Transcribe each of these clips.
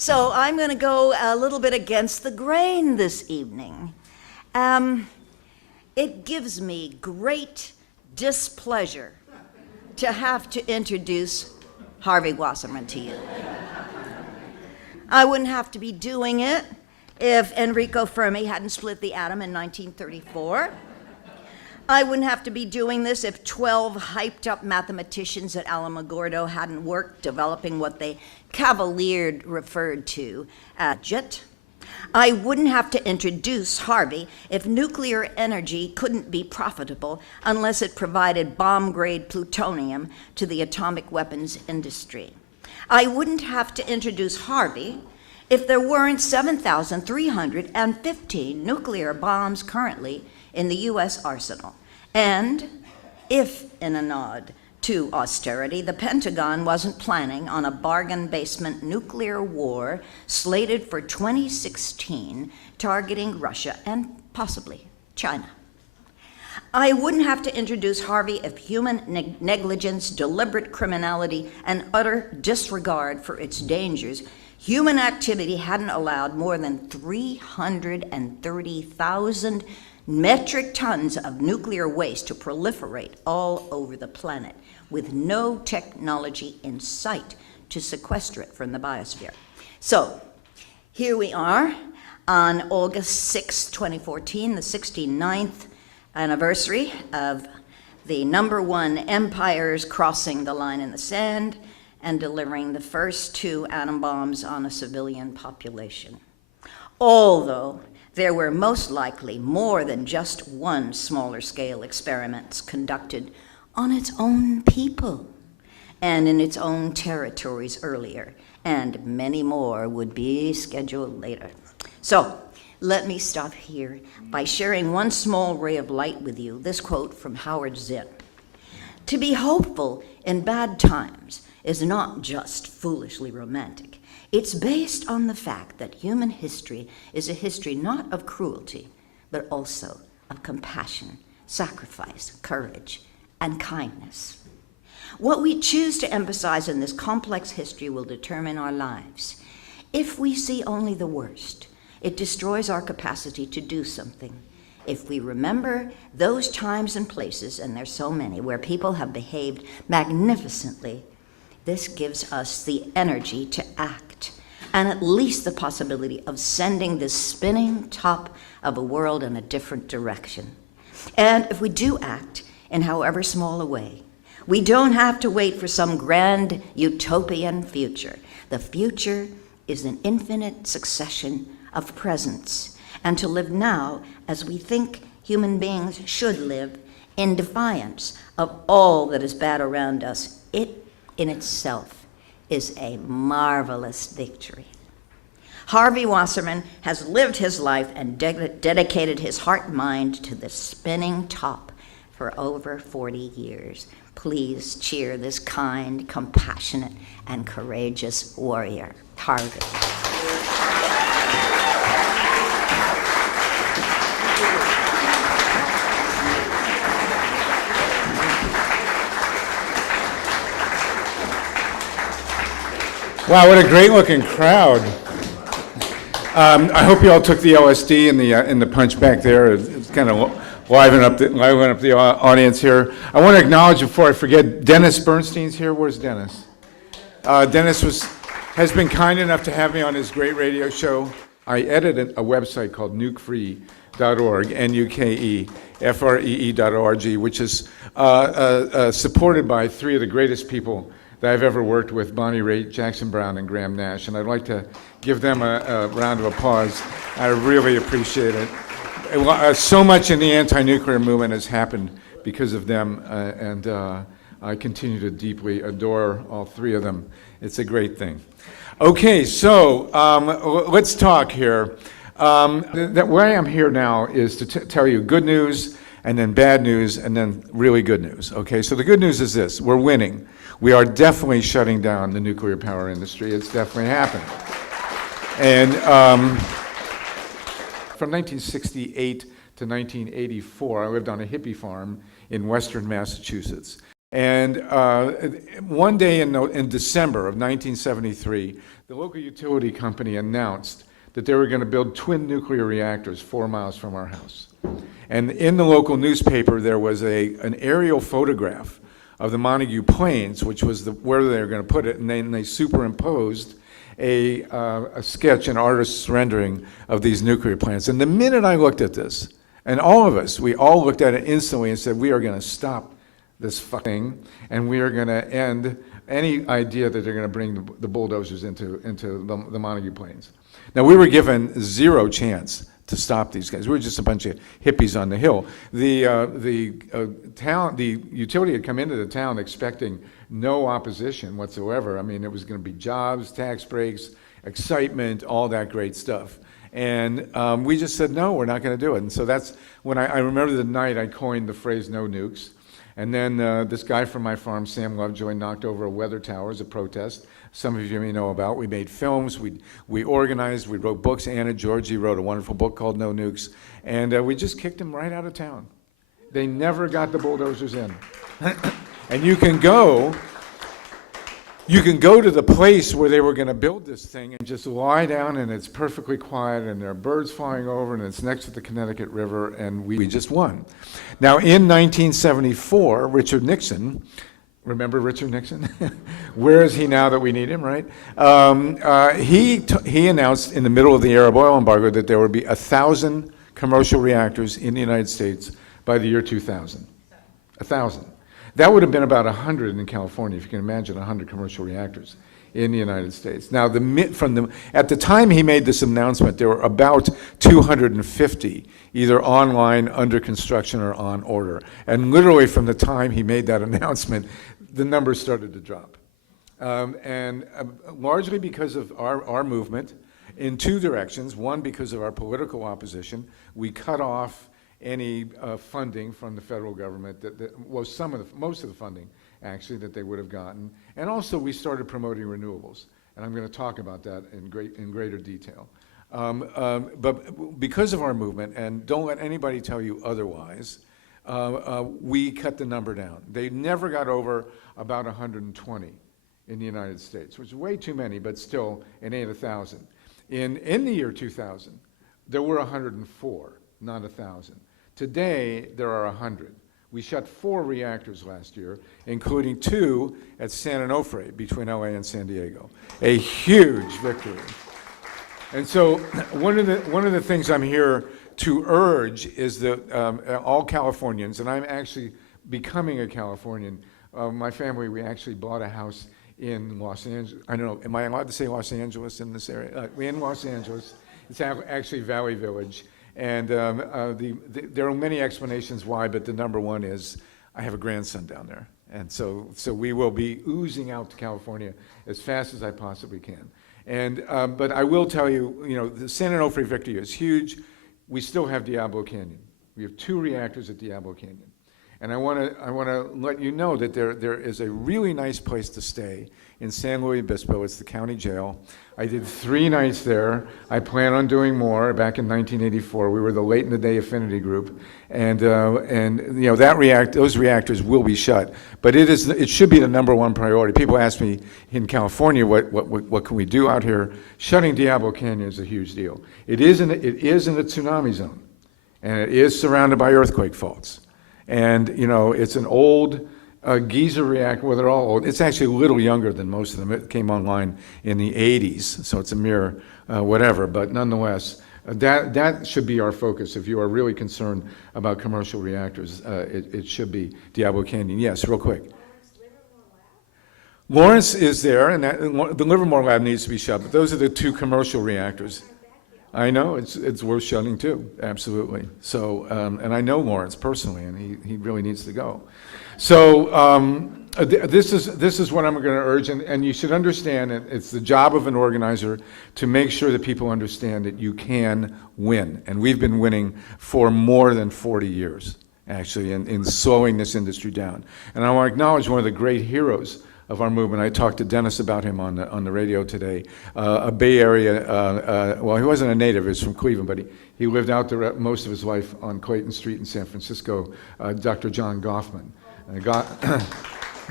So I'm going to go a little bit against the grain this evening. It gives me great displeasure to have to introduce Harvey Wasserman to you. I wouldn't have to be doing it if Enrico Fermi hadn't split the atom in 1934. I wouldn't have to be doing this if 12 hyped-up mathematicians at Alamogordo hadn't worked developing what they cavaliered referred to as JET. I wouldn't have to introduce Harvey if nuclear energy couldn't be profitable unless it provided bomb-grade plutonium to the atomic weapons industry. I wouldn't have to introduce Harvey if there weren't 7,315 nuclear bombs currently in the US arsenal. And if, in a nod to austerity, the Pentagon wasn't planning on a bargain basement nuclear war slated for 2016 targeting Russia and possibly China. I wouldn't have to introduce Harvey if human negligence, deliberate criminality, and utter disregard for its dangers, human activity hadn't allowed more than 330,000 metric tons of nuclear waste to proliferate all over the planet with no technology in sight to sequester it from the biosphere. So here we are on August 6, 2014, the 69th anniversary of the #1 empires crossing the line in the sand and delivering the first 2 atom bombs on a civilian population. Although there were most likely more than just one smaller scale experiments conducted on its own people and in its own territories earlier, and many more would be scheduled later. So let me stop here by sharing one small ray of light with you, this quote from Howard Zinn. "To be hopeful in bad times is not just foolishly romantic. It's based on the fact that human history is a history not of cruelty, but also of compassion, sacrifice, courage, and kindness. What we choose to emphasize in this complex history will determine our lives. If we see only the worst, it destroys our capacity to do something. If we remember those times and places, and there's so many, where people have behaved magnificently, this gives us the energy to act, and at least the possibility of sending this spinning top of a world in a different direction. And if we do act, in however small a way, we don't have to wait for some grand utopian future. The future is an infinite succession of presents, and to live now as we think human beings should live, in defiance of all that is bad around us, it in itself is a marvelous victory." Harvey Wasserman has lived his life and dedicated his heart and mind to the spinning top for over 40 years. Please cheer this kind, compassionate, and courageous warrior, Harvey. Wow, what a great-looking crowd. I hope you all took the LSD in the punch back there. It's kind of liven up the audience here. I want to acknowledge, before I forget, Dennis Bernstein's here. Where's Dennis? Dennis has been kind enough to have me on his great radio show. I edited a website called nukefree.org, NUKEFREE.org, which is supported by 3 of the greatest people that I've ever worked with, Bonnie Raitt, Jackson Browne, and Graham Nash, and I'd like to give them a round of applause. I really appreciate it. So much in the anti-nuclear movement has happened because of them, and I continue to deeply adore all 3 of them. It's a great thing. Okay, so let's talk here. Why I'm here now is to tell you good news, and then bad news, and then really good news. Okay, so the good news is this: we're winning. We are definitely shutting down the nuclear power industry. It's definitely happened. And from 1968 to 1984, I lived on a hippie farm in western Massachusetts. And one day in December of 1973, the local utility company announced that they were going to build twin nuclear reactors 4 miles from our house. And in the local newspaper, there was an aerial photograph of the Montague Plains, which was where they were going to put it, and then they superimposed a sketch, an artist's rendering of these nuclear plants. And the minute I looked at this, and all of us, we all looked at it instantly and said, we are going to stop this thing, and we are going to end any idea that they're going to bring the bulldozers into the Montague Plains. Now, we were given zero chance to stop these guys. We were just a bunch of hippies on the hill. The utility had come into the town expecting no opposition whatsoever. I mean, it was going to be jobs, tax breaks, excitement, all that great stuff. And we just said, no, we're not going to do it. And so that's when I remember the night I coined the phrase "no nukes." And then this guy from my farm, Sam Lovejoy, knocked over a weather tower as a protest. Some of you may know about. We made films, we organized, we wrote books. Anna Georgie wrote a wonderful book called No Nukes. And we just kicked them right out of town. They never got the bulldozers in. And you can go to the place where they were going to build this thing and just lie down, and it's perfectly quiet, and there are birds flying over, and it's next to the Connecticut River, and we just won. Now, in 1974, Richard Nixon, remember Richard Nixon? Where is he now that we need him, right? He announced in the middle of the Arab oil embargo that there would be 1,000 commercial reactors in the United States by the year 2000. 1,000. That would have been about 100 in California, if you can imagine 100 commercial reactors in the United States. Now, at the time he made this announcement, there were about 250 either online, under construction, or on order. And literally from the time he made that announcement, the numbers started to drop. Largely because of our movement in two directions. One, because of our political opposition. We cut off any funding from the federal government most of the funding actually that they would have gotten. And also we started promoting renewables. And I'm going to talk about that in greater detail. But because of our movement, and don't let anybody tell you otherwise, we cut the number down. They never got over about 120 in the United States, which is way too many, but still it ain't 1,000. In the year 2000, there were 104, not 1,000. Today, there are 100. We shut 4 reactors last year, including 2 at San Onofre between LA and San Diego. A huge victory. And so one of the things I'm here to urge is that all Californians, and I'm actually becoming a Californian. My family, we actually bought a house in Los Angeles. I don't know, am I allowed to say Los Angeles in this area? We're in Los Angeles. It's actually Valley Village. And there are many explanations why, but the number one is I have a grandson down there. And so we will be oozing out to California as fast as I possibly can. And but I will tell you, the San Onofre victory is huge. We still have Diablo Canyon. We have 2 reactors at Diablo Canyon. And I want to let you know that there is a really nice place to stay in San Luis Obispo. It's the county jail. I did 3 nights there. I plan on doing more. Back in 1984, we were the late in the day affinity group, and those reactors will be shut. But it should be the number one priority. People ask me in California, what can we do out here? Shutting Diablo Canyon is a huge deal. It is in a tsunami zone, and it is surrounded by earthquake faults. And, it's an old geyser reactor. Well, they're all old. It's actually a little younger than most of them. It came online in the 80s, so it's a mere whatever. But nonetheless, that should be our focus. If you are really concerned about commercial reactors, it should be Diablo Canyon. Yes, real quick. Lawrence is there, and the Livermore lab needs to be shut. But those are the 2 commercial reactors. I know, it's worth shutting too, absolutely. So, and I know Lawrence personally, and he really needs to go. So this is what I'm going to urge, and you should understand that it's the job of an organizer to make sure that people understand that you can win. And we've been winning for more than 40 years, actually, in slowing this industry down. And I want to acknowledge one of the great heroes of our movement. I talked to Dennis about him on the radio today. A Bay Area, well, he wasn't a native, he was from Cleveland, but he lived out most of his life on Clayton Street in San Francisco, Dr. John Goffman.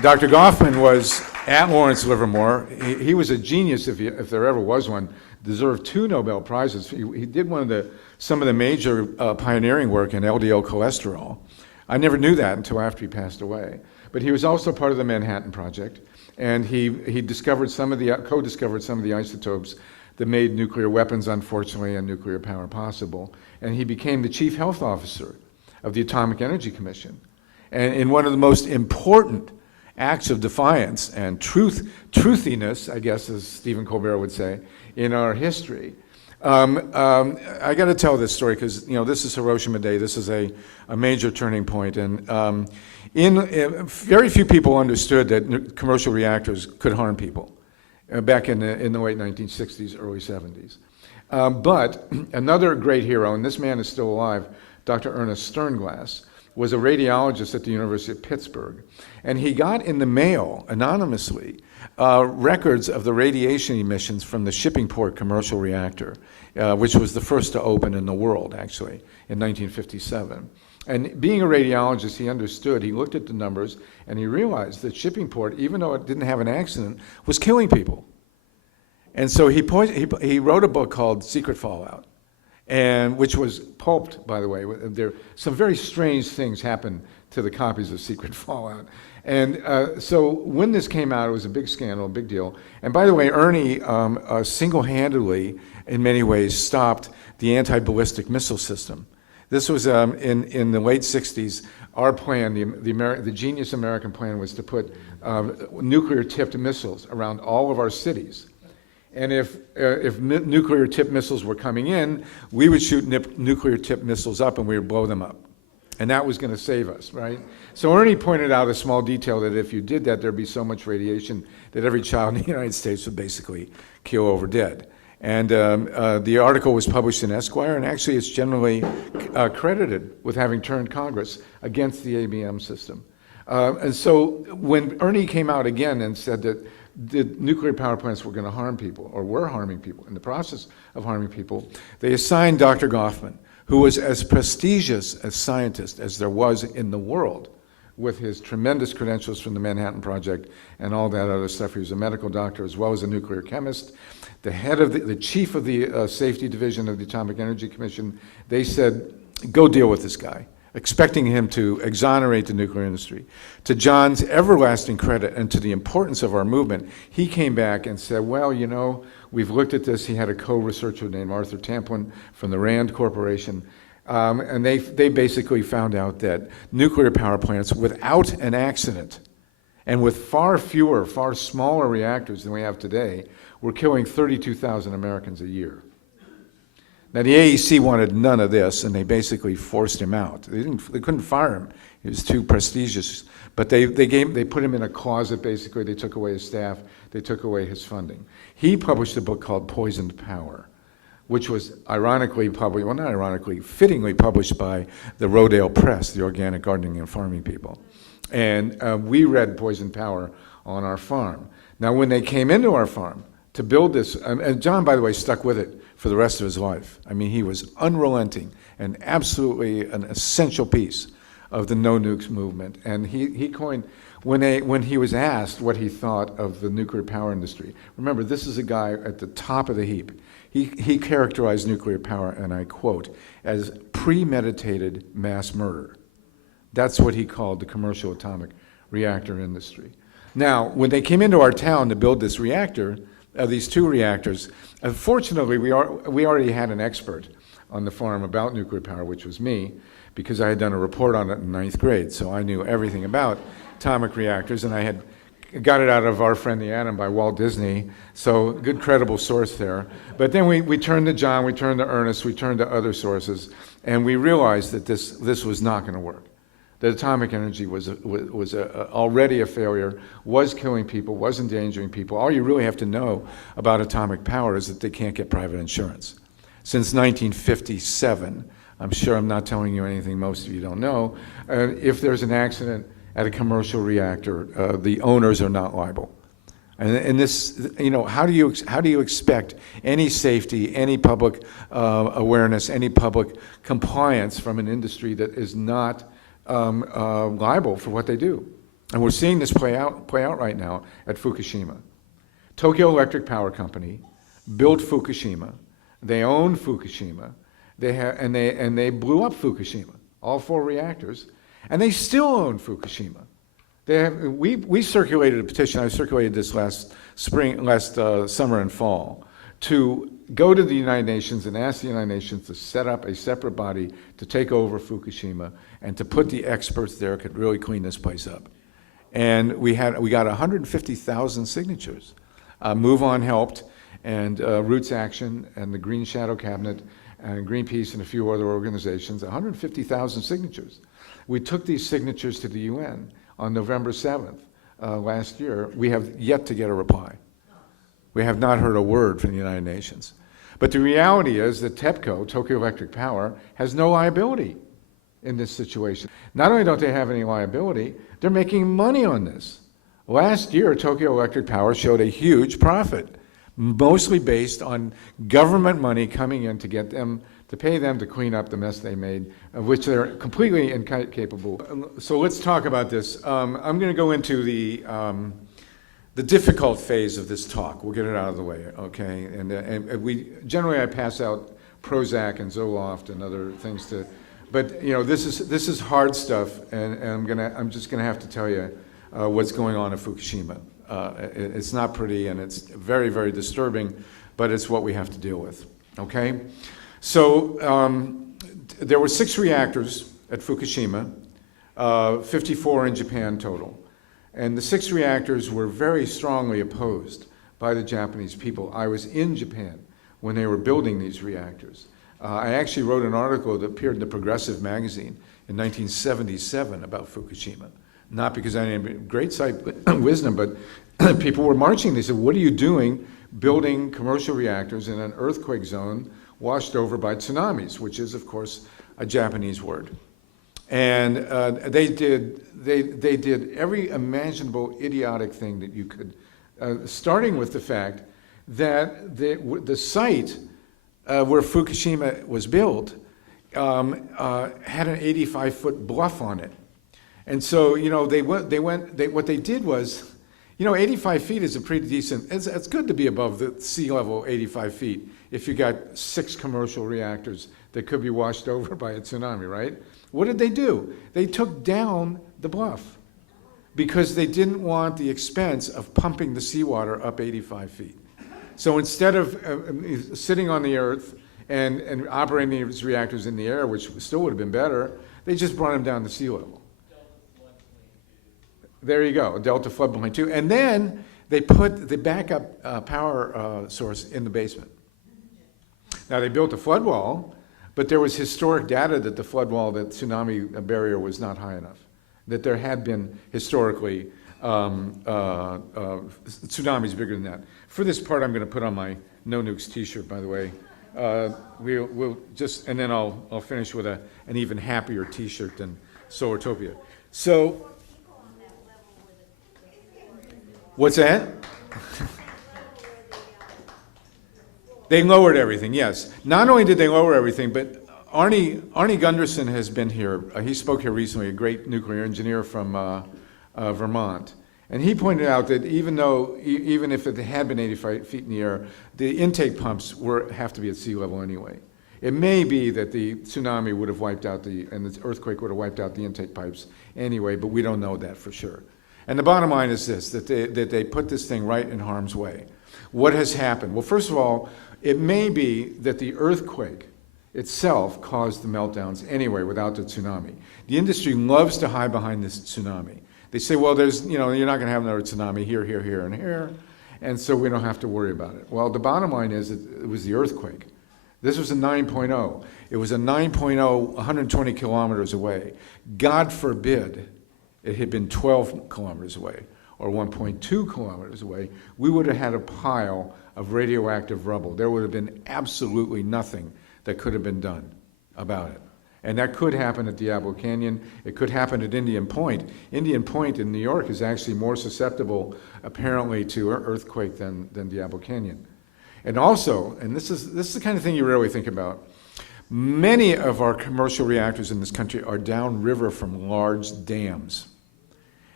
Dr. Goffman was at Lawrence Livermore. He was a genius, if there ever was one. Deserved 2 Nobel Prizes. He did some of the major pioneering work in LDL cholesterol. I never knew that until after he passed away. But he was also part of the Manhattan Project, and he co-discovered some of the isotopes that made nuclear weapons, unfortunately, and nuclear power possible. And he became the chief health officer of the Atomic Energy Commission. And in one of the most important acts of defiance and truthiness, I guess, as Stephen Colbert would say, in our history. I got to tell this story because this is Hiroshima Day. This is a major turning point, and very few people understood that commercial reactors could harm people back in the late 1960s, early 70s. But another great hero, and this man is still alive, Dr. Ernest Sternglass, was a radiologist at the University of Pittsburgh, and he got in the mail anonymously records of the radiation emissions from the Shippingport commercial reactor, which was the first to open in the world, actually, in 1957. And being a radiologist, he understood, he looked at the numbers, and he realized that Shippingport, even though it didn't have an accident, was killing people. And so he wrote a book called Secret Fallout, and which was pulped, by the way. Some very strange things happened to the copies of Secret Fallout. And so when this came out, it was a big scandal, a big deal. And by the way, Ernie single-handedly, in many ways, stopped the anti-ballistic missile system. This was in the late 60s. Our plan, the genius American plan, was to put nuclear-tipped missiles around all of our cities. And if nuclear-tipped missiles were coming in, we would shoot nuclear-tipped missiles up and we would blow them up. And that was going to save us, right? So Ernie pointed out a small detail that if you did that, there'd be so much radiation that every child in the United States would basically keel over dead. And the article was published in Esquire, and actually it's generally credited with having turned Congress against the ABM system. And so when Ernie came out again and said that the nuclear power plants were going to harm people, or were harming people, in the process of harming people, they assigned Dr. Goffman, who was as prestigious a scientist as there was in the world, with his tremendous credentials from the Manhattan Project and all that other stuff. He was a medical doctor as well as a nuclear chemist. The head of the chief of the safety division of the Atomic Energy Commission, they said, go deal with this guy, expecting him to exonerate the nuclear industry. To John's everlasting credit and to the importance of our movement, he came back and said, well, we've looked at this. He had a co-researcher named Arthur Tamplin from the Rand Corporation. And they basically found out that nuclear power plants without an accident and with far fewer, far smaller reactors than we have today were killing 32,000 Americans a year. Now the AEC wanted none of this, and they basically forced him out. They couldn't fire him. He was too prestigious. But they put him in a closet, basically. They took away his staff. They took away his funding. He published a book called Poisoned Power, which was fittingly published by the Rodale Press, the organic gardening and farming people. And we read Poisoned Power on our farm. Now, when they came into our farm to build this, and John, by the way, stuck with it for the rest of his life. I mean, he was unrelenting and absolutely an essential piece of the no nukes movement. And he coined, when he was asked what he thought of the nuclear power industry, remember, this is a guy at the top of the heap. He characterized nuclear power, and I quote, as premeditated mass murder. That's what he called the commercial atomic reactor industry. Now, when they came into our town to build this reactor, these 2 reactors, fortunately, we already had an expert on the farm about nuclear power, which was me, because I had done a report on it in 9th grade, so I knew everything about atomic reactors, and I had got it out of Our Friend the Atom by Walt Disney, so good credible source there. But then we turned to John, we turned to Ernest, we turned to other sources, and we realized that this was not going to work. That atomic energy was already a failure, was killing people, was endangering people. All you really have to know about atomic power is that they can't get private insurance. Since 1957, I'm sure I'm not telling you anything most of you don't know, if there's an accident at a commercial reactor, the owners are not liable. And this, how do you expect any safety, any public awareness, any public compliance from an industry that is not liable for what they do? And we're seeing this play out right now at Fukushima. Tokyo Electric Power Company built Fukushima. They own Fukushima. And they blew up Fukushima, all 4 reactors, and they still own Fukushima. We circulated a petition. I circulated this last summer and fall, to go to the United Nations and ask the United Nations to set up a separate body to take over Fukushima and to put the experts there who could really clean this place up. And we got 150,000 signatures. Move On helped, and Roots Action and the Green Shadow Cabinet and Greenpeace and a few other organizations, 150,000 signatures. We took these signatures to the UN on November 7th last year. We have yet to get a reply. We have not heard a word from the United Nations. But the reality is that TEPCO, Tokyo Electric Power, has no liability in this situation. Not only don't they have any liability, they're making money on this. Last year, Tokyo Electric Power showed a huge profit, mostly based on government money coming in to get them, to pay them to clean up the mess they made, of which they're completely incapable. So let's talk about this. I'm going to go into the difficult phase of this talk. We'll get it out of the way, okay? And generally I pass out Prozac and Zoloft and other things to, but you know, this is hard stuff, and I'm just gonna have to tell you what's going on at Fukushima. It's not pretty, and it's very, very disturbing, but it's what we have to deal with, okay? So there were 6 reactors at Fukushima, 54 in Japan total. And the 6 reactors were very strongly opposed by the Japanese people. I was in Japan when they were building these reactors. I actually wrote an article that appeared in the Progressive magazine in 1977 about Fukushima. Not because I had great sight wisdom, but people were marching. They said, what are you doing building commercial reactors in an earthquake zone washed over by tsunamis, which is, of course, a Japanese word. And they did every imaginable idiotic thing that you could, starting with the fact that the site where Fukushima was built had an 85-foot bluff on it. And so, you know, what they did was, you know, 85 feet is a pretty decent, it's good to be above the sea level 85 feet if you got 6 commercial reactors that could be washed over by a tsunami, right? What did they do? They took down the bluff because they didn't want the expense of pumping the seawater up 85 feet. So instead of sitting on the earth and operating these reactors in the air, which still would have been better, they just brought them down to sea level. There you go, Delta floodplain 2. And then they put the backup power source in the basement. Now they built a flood wall, but there was historic data that the flood wall, that tsunami barrier was not high enough, that there had been historically tsunamis bigger than that. For this part, I'm going to put on my No Nukes t-shirt, by the way. We'll just, and then I'll finish with an even happier t-shirt than Solartopia. So, what's that? They lowered everything, yes. Not only did they lower everything, but Arnie Gunderson has been here. He spoke here recently, a great nuclear engineer from Vermont. And he pointed out that even if it had been 85 feet in the air, the intake pumps have to be at sea level anyway. It may be that the tsunami would have wiped out and the earthquake would have wiped out the intake pipes anyway, but we don't know that for sure. And the bottom line is this, that they put this thing right in harm's way. What has happened? Well, first of all, it may be that the earthquake itself caused the meltdowns anyway without the tsunami. The industry loves to hide behind this tsunami. They say, well, you're not going to have another tsunami here, here, here, and here, and so we don't have to worry about it. Well, the bottom line is that it was the earthquake. This was a 9.0. It was a 9.0, 120 kilometers away. God forbid it had been 12 kilometers away or 1.2 kilometers away. We would have had a pile of radioactive rubble. There would have been absolutely nothing that could have been done about it. And that could happen at Diablo Canyon. It could happen at Indian Point. Indian Point in New York is actually more susceptible, apparently, to earthquake than Diablo Canyon. And also, and this is the kind of thing you rarely think about, many of our commercial reactors in this country are downriver from large dams.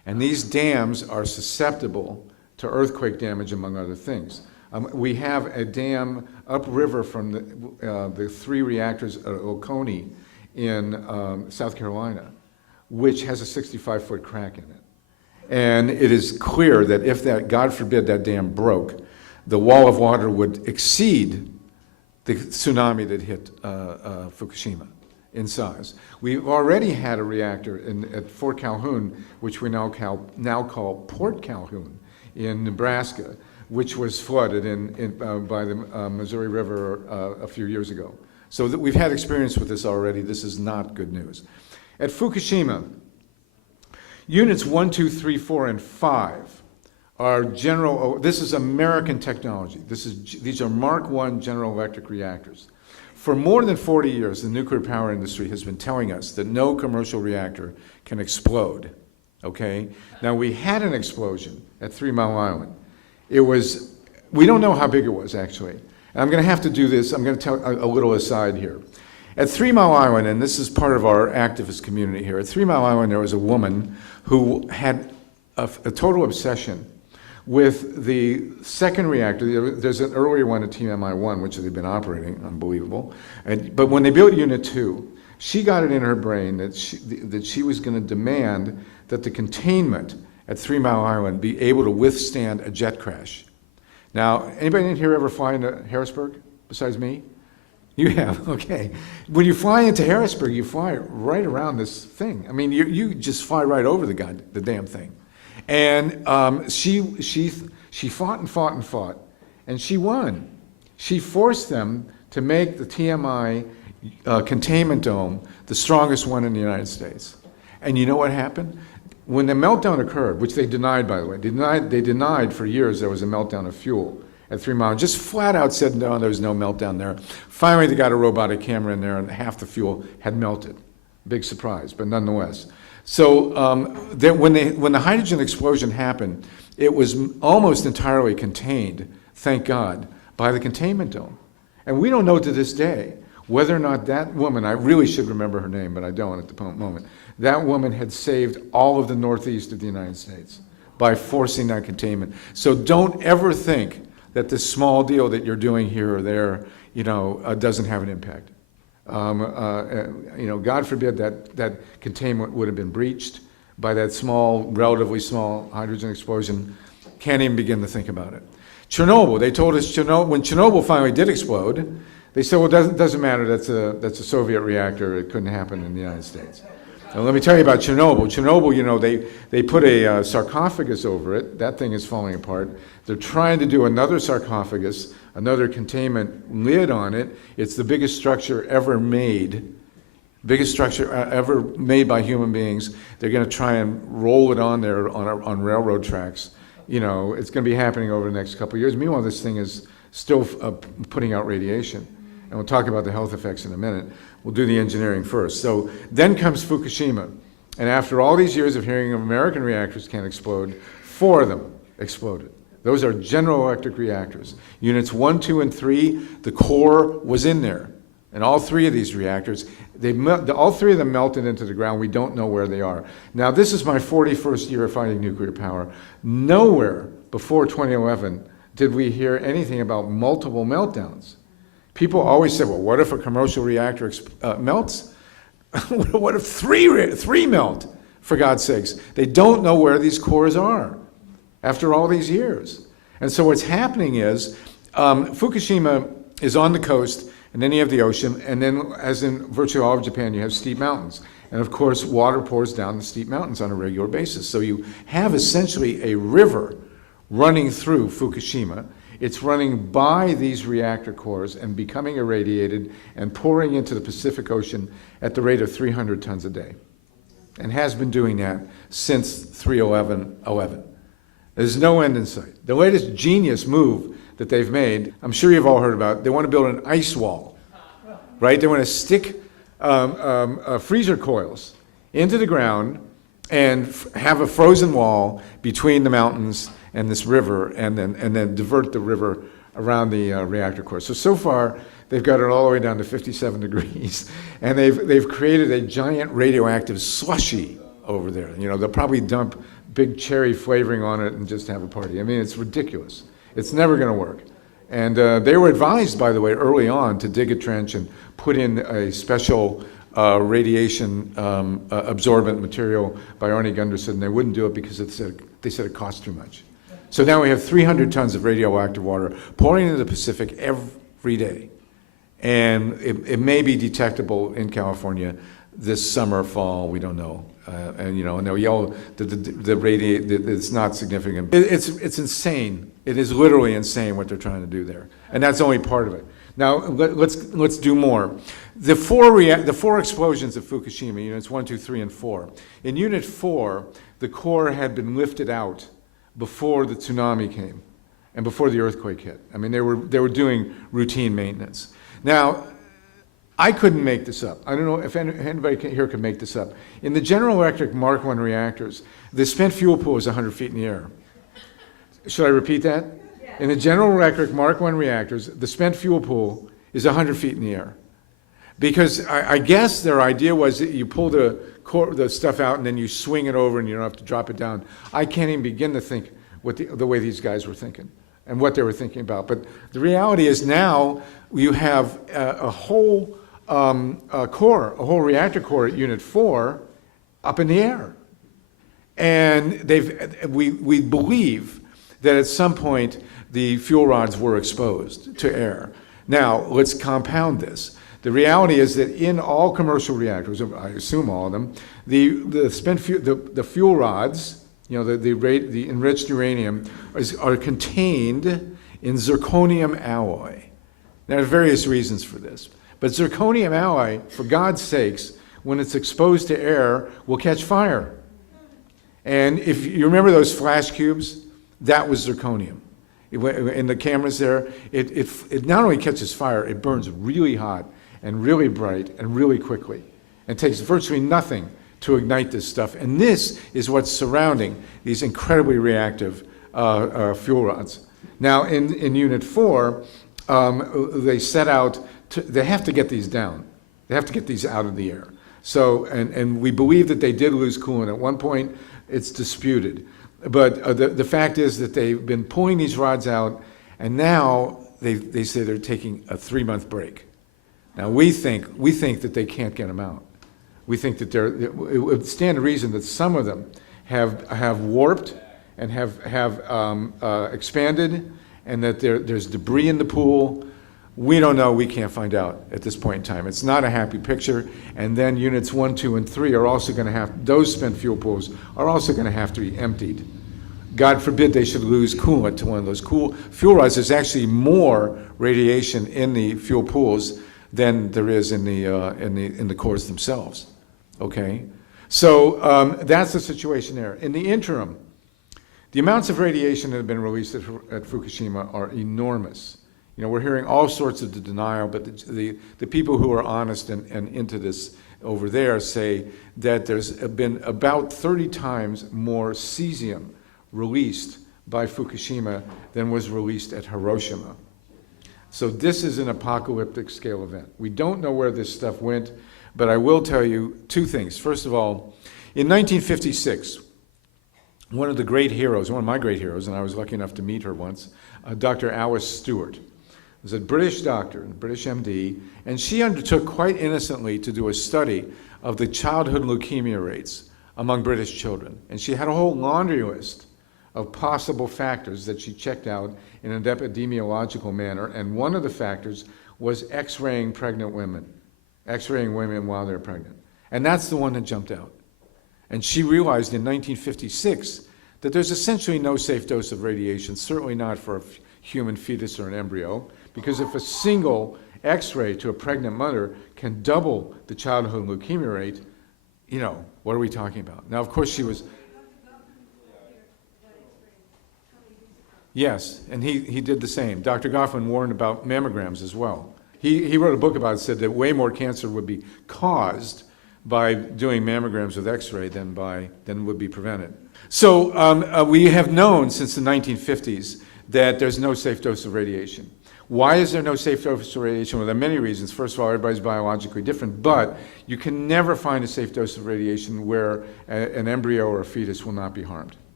And these dams are susceptible to earthquake damage, among other things. We have a dam upriver from the 3 reactors at Oconee in South Carolina, which has a 65-foot crack in it. And it is clear that if that, God forbid, that dam broke, the wall of water would exceed the tsunami that hit Fukushima in size. We've already had a reactor at Fort Calhoun, which we now call Port Calhoun in Nebraska, which was flooded by the Missouri River a few years ago. So that we've had experience with this already. This is not good news. At Fukushima, units 1, 2, 3, 4, and 5 are this is American technology. These are Mark I General Electric reactors. For more than 40 years, the nuclear power industry has been telling us that no commercial reactor can explode, okay? Now, we had an explosion at 3 Mile Island. We don't know how big it was, actually. And I'm gonna have to do this, I'm gonna tell a little aside here. At 3 Mile Island, and this is part of our activist community here, at 3 Mile Island there was a woman who had a total obsession with the second reactor. There's an earlier one at TMI-1, which they've been operating, unbelievable. But when they built Unit 2, she got it in her brain that she was gonna demand that the containment at 3 Mile Island be able to withstand a jet crash. Now, anybody in here ever fly into Harrisburg besides me? You have, okay. When you fly into Harrisburg, you fly right around this thing. I mean, you just fly right over the damn thing. And she fought and fought and fought, and she won. She forced them to make the TMI containment dome the strongest one in the United States. And you know what happened? When the meltdown occurred, which they denied, by the way, they denied for years there was a meltdown of fuel at 3 Mile, just flat out said, no, there was no meltdown there. Finally, they got a robotic camera in there, and half the fuel had melted. Big surprise, but nonetheless. So when the hydrogen explosion happened, it was almost entirely contained, thank God, by the containment dome. And we don't know to this day whether or not that woman, I really should remember her name, but I don't at the moment, that woman had saved all of the Northeast of the United States by forcing that containment. So don't ever think that this small deal that you're doing here or there, doesn't have an impact. God forbid that containment would have been breached by that relatively small hydrogen explosion. Can't even begin to think about it. Chernobyl, they told us when Chernobyl finally did explode, they said, well, it doesn't matter, that's a Soviet reactor, it couldn't happen in the United States. Now, let me tell you about Chernobyl. Chernobyl, they put a sarcophagus over it. That thing is falling apart. They're trying to do another sarcophagus, another containment lid on it. It's the biggest structure ever made by human beings. They're going to try and roll it on there on railroad tracks. It's going to be happening over the next couple of years. Meanwhile, this thing is still putting out radiation. And we'll talk about the health effects in a minute. We'll do the engineering first. So then comes Fukushima. And after all these years of hearing American reactors can't explode, 4 of them exploded. Those are General Electric reactors. Units 1, 2, and 3, the core was in there. And all 3 of these reactors, all 3 of them melted into the ground. We don't know where they are. Now, this is my 41st year of fighting nuclear power. Nowhere before 2011 did we hear anything about multiple meltdowns. People always say, well, what if a commercial reactor melts? What if 3 melt, for God's sakes? They don't know where these cores are after all these years. And so what's happening is Fukushima is on the coast, and then you have the ocean, and then, as in virtually all of Japan, you have steep mountains. And of course, water pours down the steep mountains on a regular basis. So you have essentially a river running through Fukushima. It's running by these reactor cores and becoming irradiated and pouring into the Pacific Ocean at the rate of 300 tons a day, and has been doing that since 3/11/11. There's no end in sight. The latest genius move that they've made, I'm sure you've all heard about, they want to build an ice wall, right? They want to stick freezer coils into the ground and have a frozen wall between the mountains and this river, and then divert the river around the reactor core. So far, they've got it all the way down to 57 degrees, and they've created a giant radioactive slushy over there. They'll probably dump big cherry flavoring on it and just have a party. I mean, it's ridiculous. It's never going to work. And they were advised, by the way, early on to dig a trench and put in a special radiation absorbent material by Arnie Gunderson, and they wouldn't do it because they said it cost too much. So now we have 300 tons of radioactive water pouring into the Pacific every day. And it may be detectable in California this summer, fall, we don't know. And they'll yell that it's not significant. It's insane. It is literally insane what they're trying to do there. And that's only part of it. Now, let's do more. The four explosions of Fukushima, units 1, 2, 3, and 4. In unit 4, the core had been lifted out before the tsunami came and before the earthquake hit. I mean, they were doing routine maintenance. Now, I couldn't make this up. I don't know if anybody here could make this up. In the General Electric Mark I reactors, the spent fuel pool is 100 feet in the air. Should I repeat that? In the General Electric Mark I reactors, the spent fuel pool is 100 feet in the air. Because I guess their idea was that you pull the stuff out and then you swing it over and you don't have to drop it down. I can't even begin to think what the way these guys were thinking and what they were thinking about. But the reality is now you have a whole reactor core at Unit 4 up in the air. And we believe that at some point the fuel rods were exposed to air. Now, let's compound this. The reality is that in all commercial reactors, I assume all of them, the fuel rods, the enriched uranium, are contained in zirconium alloy. There are various reasons for this. But zirconium alloy, for God's sakes, when it's exposed to air, will catch fire. And if you remember those flash cubes, that was zirconium. In the cameras there, it not only catches fire, it burns really hot and really bright and really quickly. And takes virtually nothing to ignite this stuff. And this is what's surrounding these incredibly reactive fuel rods. Now, in Unit 4, they set out, they have to get these down. They have to get these out of the air. So, and we believe that they did lose coolant. At one point, it's disputed. But the fact is that they've been pulling these rods out, and now they say they're taking a 3-month break. Now, we think that they can't get them out. We think that it would stand to reason that some of them have warped and have expanded, and that there's debris in the pool. We don't know. We can't find out at this point in time. It's not a happy picture. And then units 1, 2, and 3 are also going to have, those spent fuel pools are also going to have to be emptied. God forbid they should lose coolant to one of those fuel rods. There's actually more radiation in the fuel pools than there is in the cores themselves. Okay, so that's the situation there. In the interim, the amounts of radiation that have been released at Fukushima are enormous. We're hearing all sorts of denial, but the people who are honest and into this over there say that there's been about 30 times more cesium released by Fukushima than was released at Hiroshima. So this is an apocalyptic scale event. We don't know where this stuff went, but I will tell you two things. First of all, in 1956, one of the great heroes, one of my great heroes, and I was lucky enough to meet her once, Dr. Alice Stewart, was a British doctor, a British MD, and she undertook quite innocently to do a study of the childhood leukemia rates among British children. And she had a whole laundry list of possible factors that she checked out in an epidemiological manner, and one of the factors was X-raying pregnant women, X-raying women while they're pregnant. And that's the one that jumped out. And she realized in 1956 that there's essentially no safe dose of radiation, certainly not for a human fetus or an embryo, because if a single X-ray to a pregnant mother can double the childhood leukemia rate, what are we talking about? Now, of course, she was... Yes, and he did the same. Dr. Goffman warned about mammograms as well. He wrote a book about it, said that way more cancer would be caused by doing mammograms with X-ray than would be prevented. So we have known since the 1950s that there's no safe dose of radiation. Why is there no safe dose of radiation? Well, there are many reasons. First of all, everybody's biologically different, but you can never find a safe dose of radiation where an embryo or a fetus will not be harmed.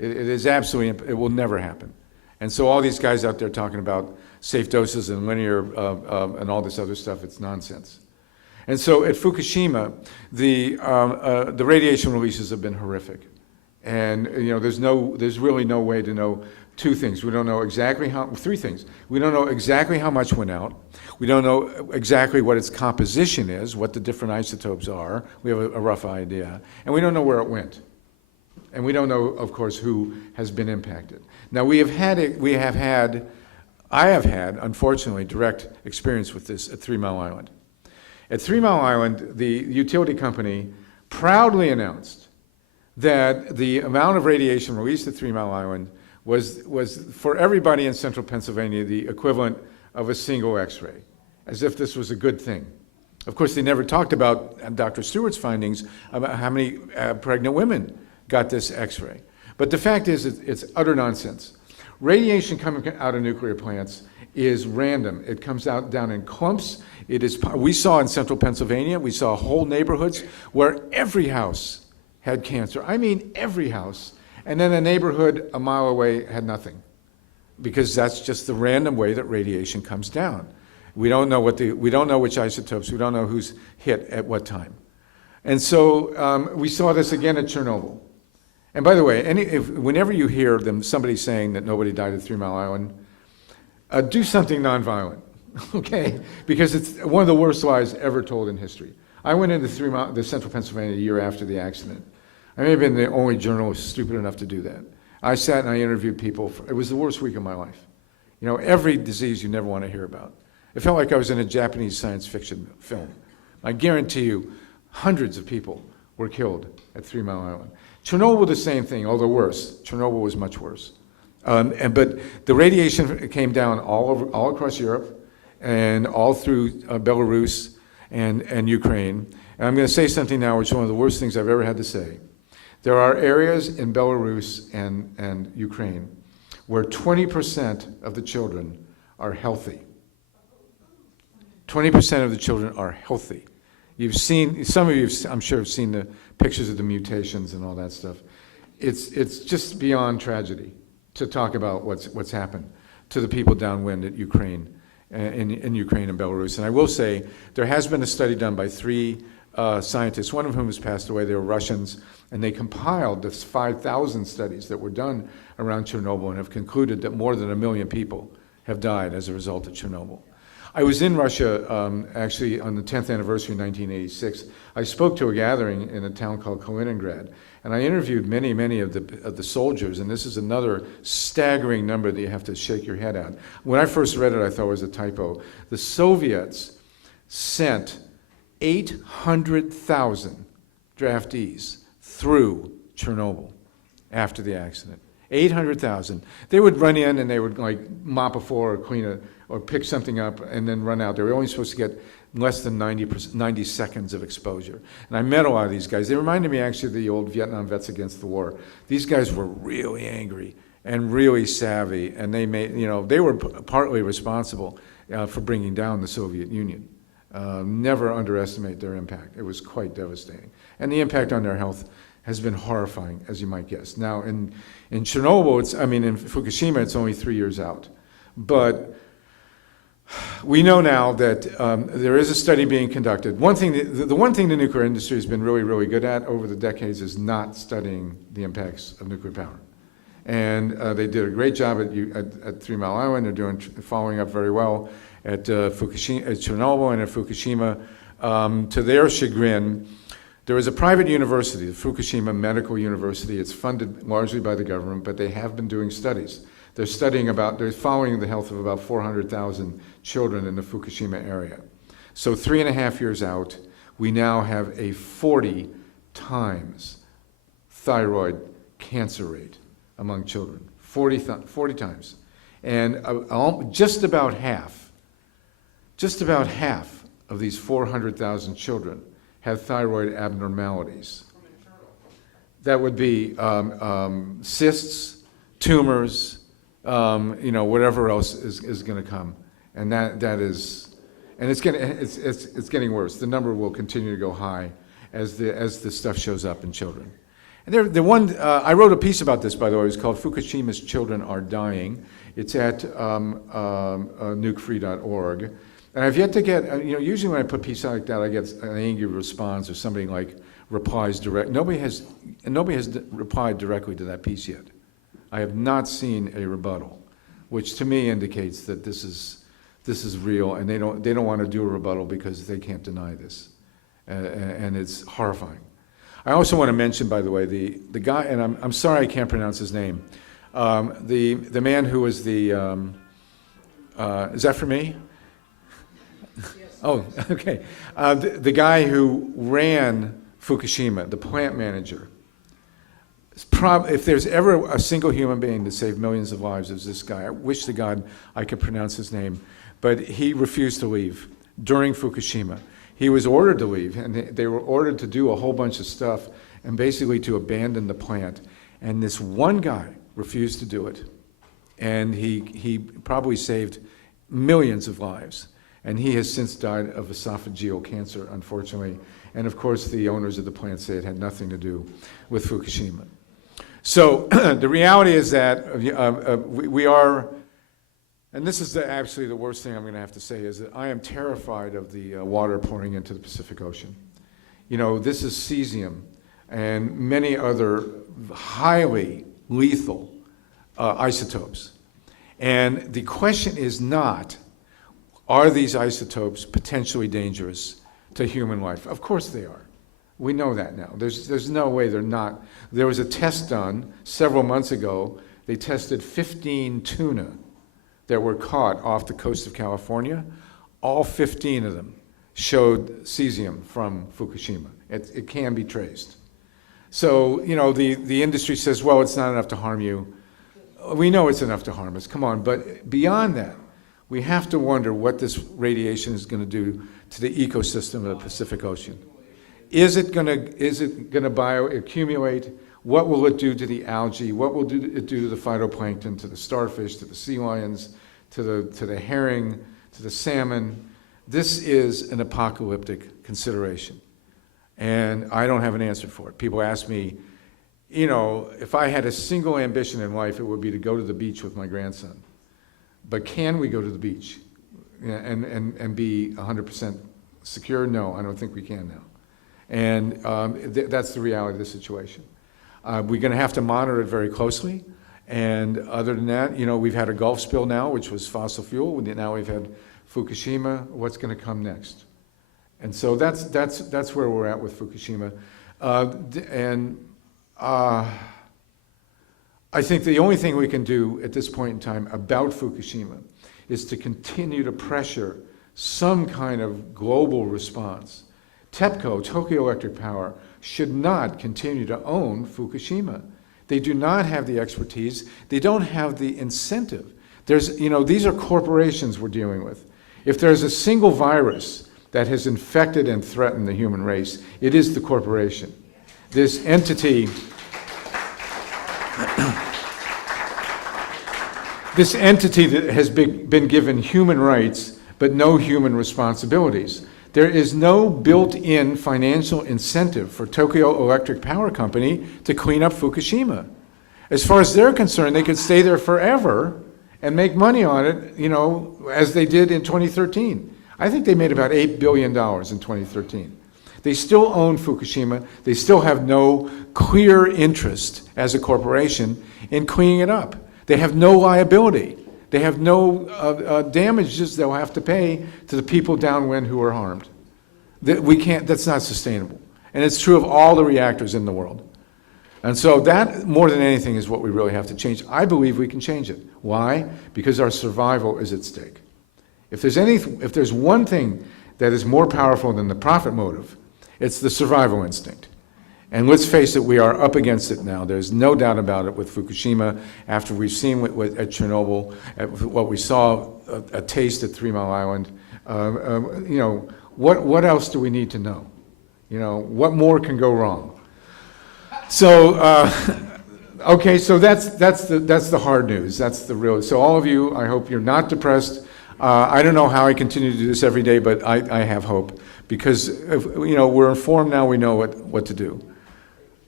It is absolutely, it will never happen. And so all these guys out there talking about safe doses and linear and all this other stuff, it's nonsense. And so at Fukushima, the radiation releases have been horrific. And there's really no way to know two things. We don't know exactly three things. We don't know exactly how much went out. We don't know exactly what its composition is, what the different isotopes are. We have a rough idea. And we don't know where it went. And we don't know, of course, who has been impacted. Now, I have had, unfortunately, direct experience with this at 3 Mile Island. At 3 Mile Island, the utility company proudly announced that the amount of radiation released at 3 Mile Island was for everybody in central Pennsylvania the equivalent of a single X-ray, as if this was a good thing. Of course, they never talked about Dr. Stewart's findings about how many pregnant women got this X-ray. But the fact is, it's utter nonsense. Radiation coming out of nuclear plants is random. It comes out down in clumps. We saw in central Pennsylvania, we saw whole neighborhoods where every house had cancer. I mean, every house. And then a neighborhood a mile away had nothing, because that's just the random way that radiation comes down. We don't know which isotopes. We don't know who's hit at what time. And so we saw this again at Chernobyl. And by the way, whenever you hear somebody saying that nobody died at 3 Mile Island, do something nonviolent, okay? Because it's one of the worst lies ever told in history. I went into the central Pennsylvania a year after the accident. I may have been the only journalist stupid enough to do that. I sat and I interviewed people. It was the worst week of my life. Every disease you never want to hear about. It felt like I was in a Japanese science fiction film. I guarantee you, hundreds of people were killed at 3 Mile Island. Chernobyl, the same thing, although worse. Chernobyl was much worse. But the radiation came down all across Europe and all through Belarus and Ukraine. And I'm going to say something now which is one of the worst things I've ever had to say. There are areas in Belarus and Ukraine where 20% of the children are healthy. 20% of the children are healthy. Some of you, I'm sure, have seen the pictures of the mutations and all that stuff. It's just beyond tragedy to talk about what's happened to the people downwind at Ukraine, in Ukraine and Belarus. And I will say, there has been a study done by 3 scientists, one of whom has passed away. They were Russians, and they compiled this 5,000 studies that were done around Chernobyl and have concluded that more than 1 million people have died as a result of Chernobyl. I was in Russia actually on the 10th anniversary in 1986. I spoke to a gathering in a town called Kaliningrad, and I interviewed many of the soldiers, and this is another staggering number that you have to shake your head at. When I first read it, I thought it was a typo. The Soviets sent 800,000 draftees through Chernobyl after the accident. 800,000. They would run in and they would mop a floor or clean or pick something up and then run out. They were only supposed to get less than 90 seconds of exposure. And I met a lot of these guys. They reminded me actually of the old Vietnam vets against the war. These guys were really angry and really savvy, and they were partly responsible for bringing down the Soviet Union. Never underestimate their impact. It was quite devastating. And the impact on their health has been horrifying, as you might guess. Now, in Chernobyl, in Fukushima, it's only 3 years out. But we know now that there is a study being conducted. The one thing the nuclear industry has been really, really good at over the decades is not studying the impacts of nuclear power. And they did a great job at 3 Mile Island. They're following up very well at Chernobyl and at Fukushima. To their chagrin, there is a private university, the Fukushima Medical University. It's funded largely by the government, but they have been doing studies. They're following the health of about 400,000 children in the Fukushima area. So 3.5 years out, we now have a 40 times thyroid cancer rate among children. 40 times. And just about half of these 400,000 children have thyroid abnormalities. That would be cysts, tumors, whatever else is going to come, and it's getting worse. The number will continue to go high as the stuff shows up in children, The one, I wrote a piece about this, by the way. It's called Fukushima's Children Are Dying. It's at nukefree.org. And I've yet to get, usually when I put a piece out like that, I get an angry response or somebody like replies direct. Nobody has replied directly to that piece yet. I have not seen a rebuttal, which to me indicates that this is real, and they don't want to do a rebuttal because they can't deny this, and it's horrifying. I also want to mention, by the way, the guy, and I'm sorry I can't pronounce his name, the man who was the is that for me? Yes. Oh, okay. The guy who ran Fukushima, the plant manager. If there's ever a single human being that saved millions of lives, it was this guy. I wish to God I could pronounce his name, but he refused to leave during Fukushima. He was ordered to leave, and they were ordered to do a whole bunch of stuff and basically to abandon the plant. And this one guy refused to do it, and he probably saved millions of lives. And he has since died of esophageal cancer, unfortunately. And of course, the owners of the plant say it had nothing to do with Fukushima. So the reality is that we are, and this is actually the worst thing I'm going to have to say, is that I am terrified of the water pouring into the Pacific Ocean. This is cesium and many other highly lethal isotopes. And the question is not, are these isotopes potentially dangerous to human life? Of course they are. We know that now. There's no way they're not. There was a test done several months ago. They tested 15 tuna that were caught off the coast of California. All 15 of them showed cesium from Fukushima. It can be traced. So, the industry says, well, it's not enough to harm you. We know it's enough to harm us. Come on. But beyond that, we have to wonder what this radiation is going to do to the ecosystem of the Pacific Ocean. Is it going to bioaccumulate? What will it do to the algae? What will it do to the phytoplankton, to the starfish, to the sea lions, to the herring, to the salmon? This is an apocalyptic consideration, and I don't have an answer for it. People ask me, if I had a single ambition in life, it would be to go to the beach with my grandson. But can we go to the beach and be 100% secure? No, I don't think we can now. And that's the reality of the situation. We're going to have to monitor it very closely. And other than that, we've had a Gulf spill now, which was fossil fuel. Now we've had Fukushima. What's going to come next? And so that's where we're at with Fukushima. I think the only thing we can do at this point in time about Fukushima is to continue to pressure some kind of global response. TEPCO, Tokyo Electric Power, should not continue to own Fukushima. They do not have the expertise. They don't have the incentive. These are corporations we're dealing with. If there's a single virus that has infected and threatened the human race, it is the corporation. This entity that has been given human rights but no human responsibilities. There is no built-in financial incentive for Tokyo Electric Power Company to clean up Fukushima. As far as they're concerned, they could stay there forever and make money on it, as they did in 2013. I think they made about $8 billion in 2013. They still own Fukushima. They still have no clear interest as a corporation in cleaning it up. They have no liability. They have no damages they'll have to pay to the people downwind who are harmed. That's not sustainable. And it's true of all the reactors in the world. And so that, more than anything, is what we really have to change. I believe we can change it. Why? Because our survival is at stake. If there's one thing that is more powerful than the profit motive, it's the survival instinct. And let's face it, we are up against it now. There's no doubt about it with Fukushima, after we've seen at Chernobyl, what we saw, a taste at 3 Mile Island. What else do we need to know? What more can go wrong? So, okay, so that's the hard news. That's the real. So all of you, I hope you're not depressed. I don't know how I continue to do this every day, but I have hope, because we're informed now. We know what to do.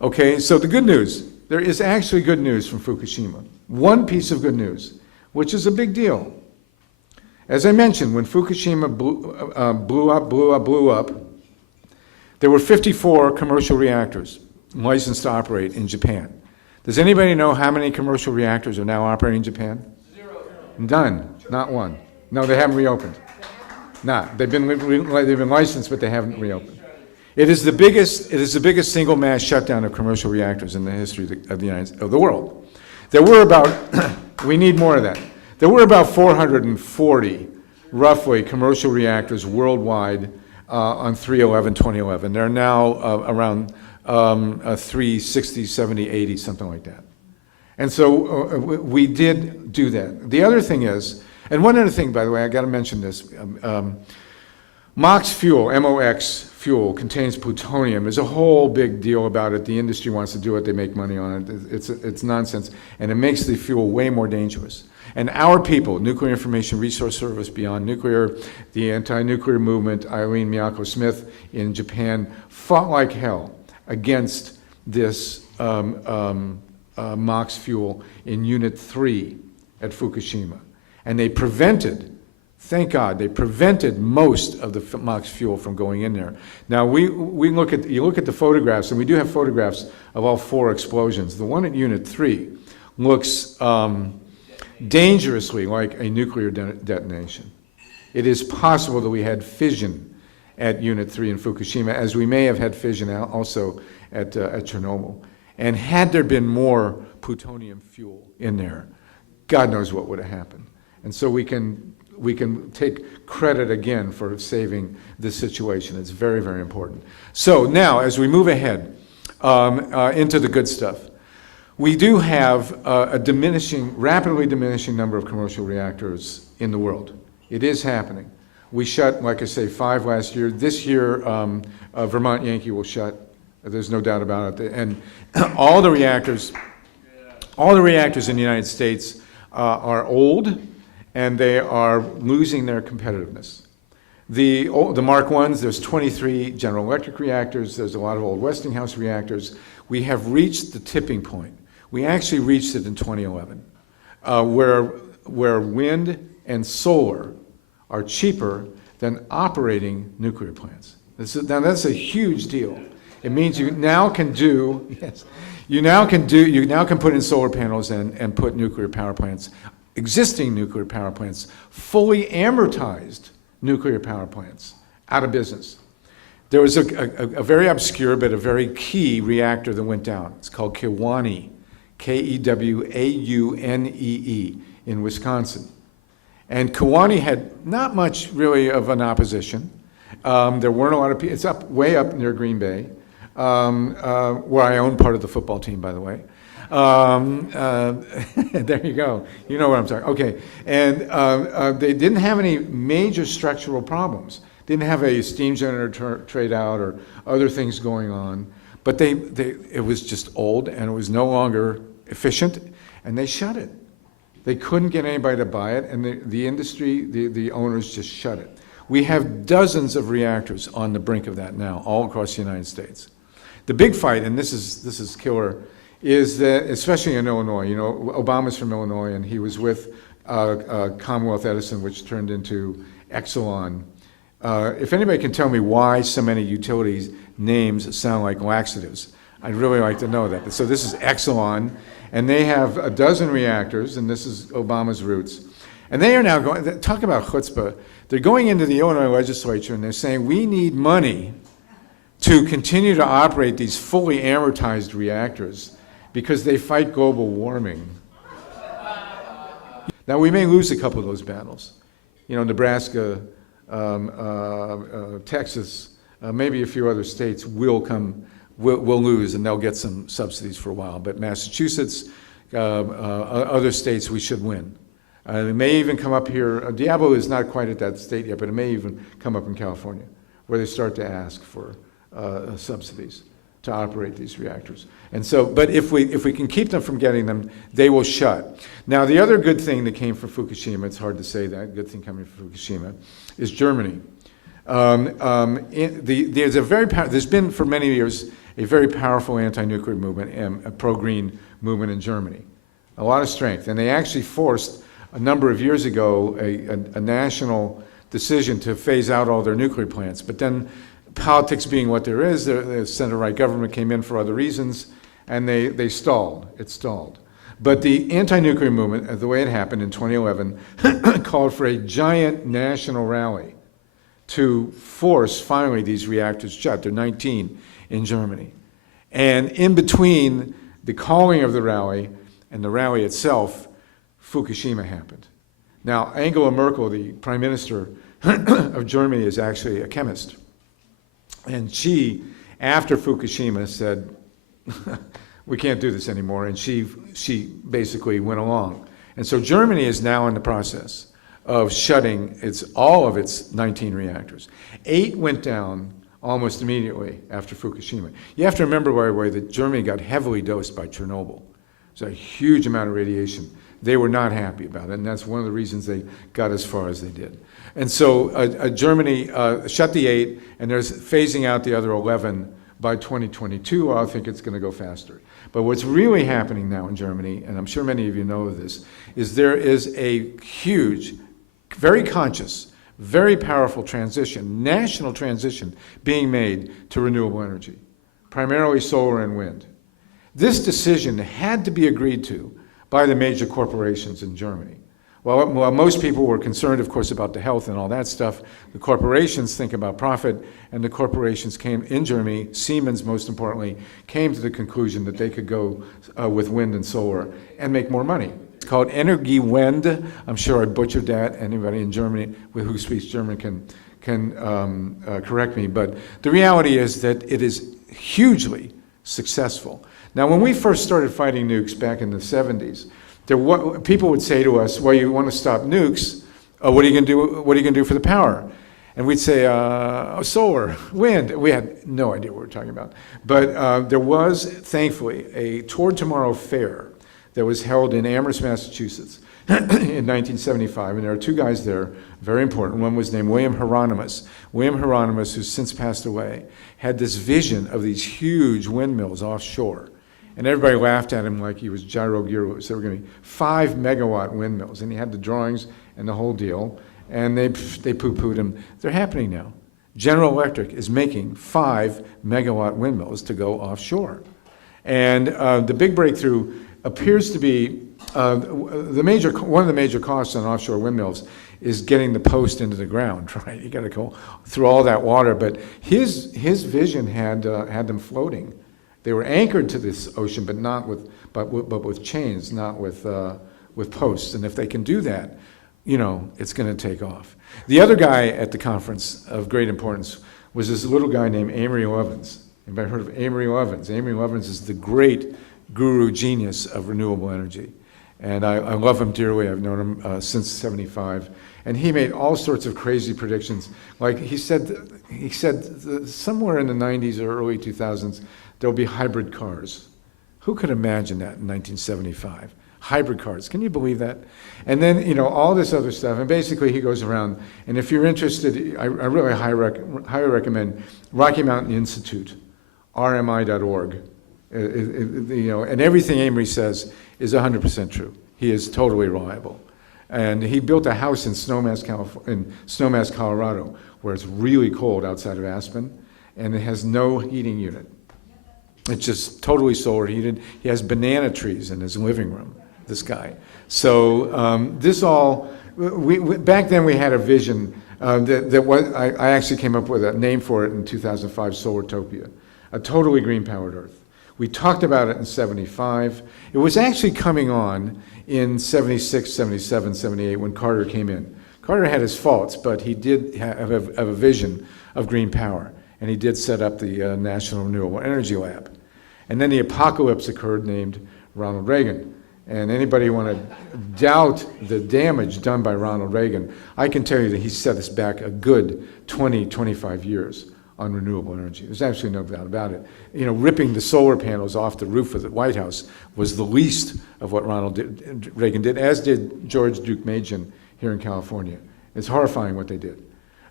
Okay, so the good news, there is actually good news from Fukushima. One piece of good news, which is a big deal. As I mentioned, when Fukushima blew up, there were 54 commercial reactors licensed to operate in Japan. Does anybody know how many commercial reactors are now operating in Japan? Zero. None, not one. No, they haven't reopened. Not. They've been licensed, but they haven't reopened. It is the biggest single mass shutdown of commercial reactors in the history of the world. There were about, we need more of that. There were about 440, roughly, commercial reactors worldwide on 3/11/2011. There are now around 360, 70, 80, something like that. And so we did do that. The other thing is, and one other thing, by the way, I got to mention this. MOX fuel, MOX fuel, contains plutonium. There's a whole big deal about it. The industry wants to do it. They make money on it. It's nonsense. And it makes the fuel way more dangerous. And our people, Nuclear Information Resource Service, Beyond Nuclear, the anti-nuclear movement, Eileen Miyako Smith in Japan, fought like hell against this MOX fuel in Unit 3 at Fukushima. And they prevented, thank God, they prevented most of the MOX fuel from going in there. Now, you look at the photographs, and we do have photographs of all 4 explosions. The one at Unit 3 looks dangerously like a nuclear detonation. It is possible that we had fission at Unit 3 in Fukushima, as we may have had fission also at Chernobyl. And had there been more plutonium fuel in there, God knows what would have happened. And so we can take credit again for saving this situation. It's very, very important. So now, as we move ahead into the good stuff, we do have a rapidly diminishing number of commercial reactors in the world. It is happening. We shut, like I say, 5 last year. This year, Vermont Yankee will shut. There's no doubt about it. And all the reactors in the United States are old, and they are losing their competitiveness. The Mark I's, there's 23 General Electric reactors. There's a lot of old Westinghouse reactors. We have reached the tipping point. We actually reached it in 2011, where wind and solar are cheaper than operating nuclear plants. Now that's a huge deal. It means you now can put in solar panels and put nuclear power plants, existing nuclear power plants, fully amortized nuclear power plants, out of business. There was a very obscure but a very key reactor that went down. It's called Kewaunee, Kewaunee in Wisconsin. And Kewaunee had not much really of an opposition. There weren't a lot of people. It's way up near Green Bay, where I own part of the football team, by the way. There you go. You know what I'm talking. Okay, and they didn't have any major structural problems. Didn't have a steam generator trade out or other things going on. But it was just old, and it was no longer efficient, and they shut it. They couldn't get anybody to buy it, and the industry, the owners just shut it. We have dozens of reactors on the brink of that now, all across the United States. The big fight, and this is killer, is that, especially in Illinois, you know, Obama's from Illinois, and he was with Commonwealth Edison, which turned into Exelon. If anybody can tell me why so many utilities names sound like laxatives, I'd really like to know that. So this is Exelon, and they have a dozen reactors, and this is Obama's roots. And they are now going, talk about chutzpah, they're going into the Illinois legislature and they're saying, we need money to continue to operate these fully amortized reactors because they fight global warming. Now, we may lose a couple of those battles. You know, Nebraska, Texas, maybe a few other states will lose, and they'll get some subsidies for a while. But Massachusetts, other states, we should win. It may even come up here. Diablo is not quite at that state yet, but it may even come up in California, where they start to ask for subsidies to operate these reactors. And so, but if we can keep them from getting them, they will shut. Now, the other good thing that came from Fukushima, it's hard to say that, good thing coming from Fukushima, is Germany. There's been for many years a very powerful anti-nuclear movement and a pro-green movement in Germany. A lot of strength. And they actually forced, a number of years ago, a national decision to phase out all their nuclear plants. But then, politics being what there is, the center-right government came in for other reasons, and they stalled. It stalled. But the anti-nuclear movement, the way it happened in 2011, called for a giant national rally to force, finally, these reactors shut. There are 19 in Germany. And in between the calling of the rally and the rally itself, Fukushima happened. Now, Angela Merkel, the Prime Minister of Germany, is actually a chemist. And she, after Fukushima, said, we can't do this anymore, and she basically went along. And so Germany is now in the process of shutting all of its 19 reactors. 8 went down almost immediately after Fukushima. You have to remember, by the way, that Germany got heavily dosed by Chernobyl. It's a huge amount of radiation. They were not happy about it, and that's one of the reasons they got as far as they did. And so Germany shut the 8, and there's phasing out the other 11 by 2022. I think it's going to go faster. But what's really happening now in Germany, and I'm sure many of you know this, is there is a huge, very conscious, very powerful transition, national transition, being made to renewable energy, primarily solar and wind. This decision had to be agreed to by the major corporations in Germany. While most people were concerned, of course, about the health and all that stuff, the corporations think about profit, and the corporations came, in Germany, Siemens most importantly, came to the conclusion that they could go with wind and solar and make more money. It's called Energiewende. I'm sure I butchered that. Anybody in Germany who speaks German can correct me, but the reality is that it is hugely successful. Now, when we first started fighting nukes back in the 70s, people would say to us, well, you want to stop nukes, what are you going to do? What are you going to do for the power? And we'd say, solar, wind. We had no idea what we were talking about. But there was, thankfully, a Toward Tomorrow fair that was held in Amherst, Massachusetts in 1975. And there are 2 guys there, very important. One was named William Hieronymus. William Hieronymus, who's since passed away, had this vision of these huge windmills offshore. And everybody laughed at him like he was Gyro Gyro. So we're going to be 5 megawatt windmills. And he had the drawings and the whole deal. And they poo-pooed him. They're happening now. General Electric is making 5 megawatt windmills to go offshore. And the big breakthrough appears to be, one of the major costs on offshore windmills is getting the post into the ground, right? You got to go through all that water. But his vision had them floating. They were anchored to this ocean, but not with chains, not with posts. And if they can do that, it's going to take off. The other guy at the conference of great importance was this little guy named Amory Lovins. Anybody heard of Amory Lovins? Amory Lovins is the great guru genius of renewable energy. And I love him dearly. I've known him since '75. And he made all sorts of crazy predictions. Like he said somewhere in the 90s or early 2000s, there'll be hybrid cars. Who could imagine that in 1975? Hybrid cars, can you believe that? And then, all this other stuff, and basically he goes around, and if you're interested, I really highly recommend Rocky Mountain Institute, rmi.org. And everything Amory says is 100% true. He is totally reliable. And he built a house in Snowmass, Colorado, where it's really cold outside of Aspen, and it has no heating unit. It's just totally solar heated. He has banana trees in his living room, this guy. So back then we had a vision I actually came up with a name for it in 2005, Solartopia, a totally green-powered Earth. We talked about it in '75. It was actually coming on in '76, '77, '78 when Carter came in. Carter had his faults, but he did have a vision of green power. And he did set up the National Renewable Energy Lab. And then the apocalypse occurred named Ronald Reagan. And anybody want to doubt the damage done by Ronald Reagan, I can tell you that he set us back a good 20, 25 years on renewable energy. There's absolutely no doubt about it. Ripping the solar panels off the roof of the White House was the least of what Reagan did, as did George Duke Machen here in California. It's horrifying what they did.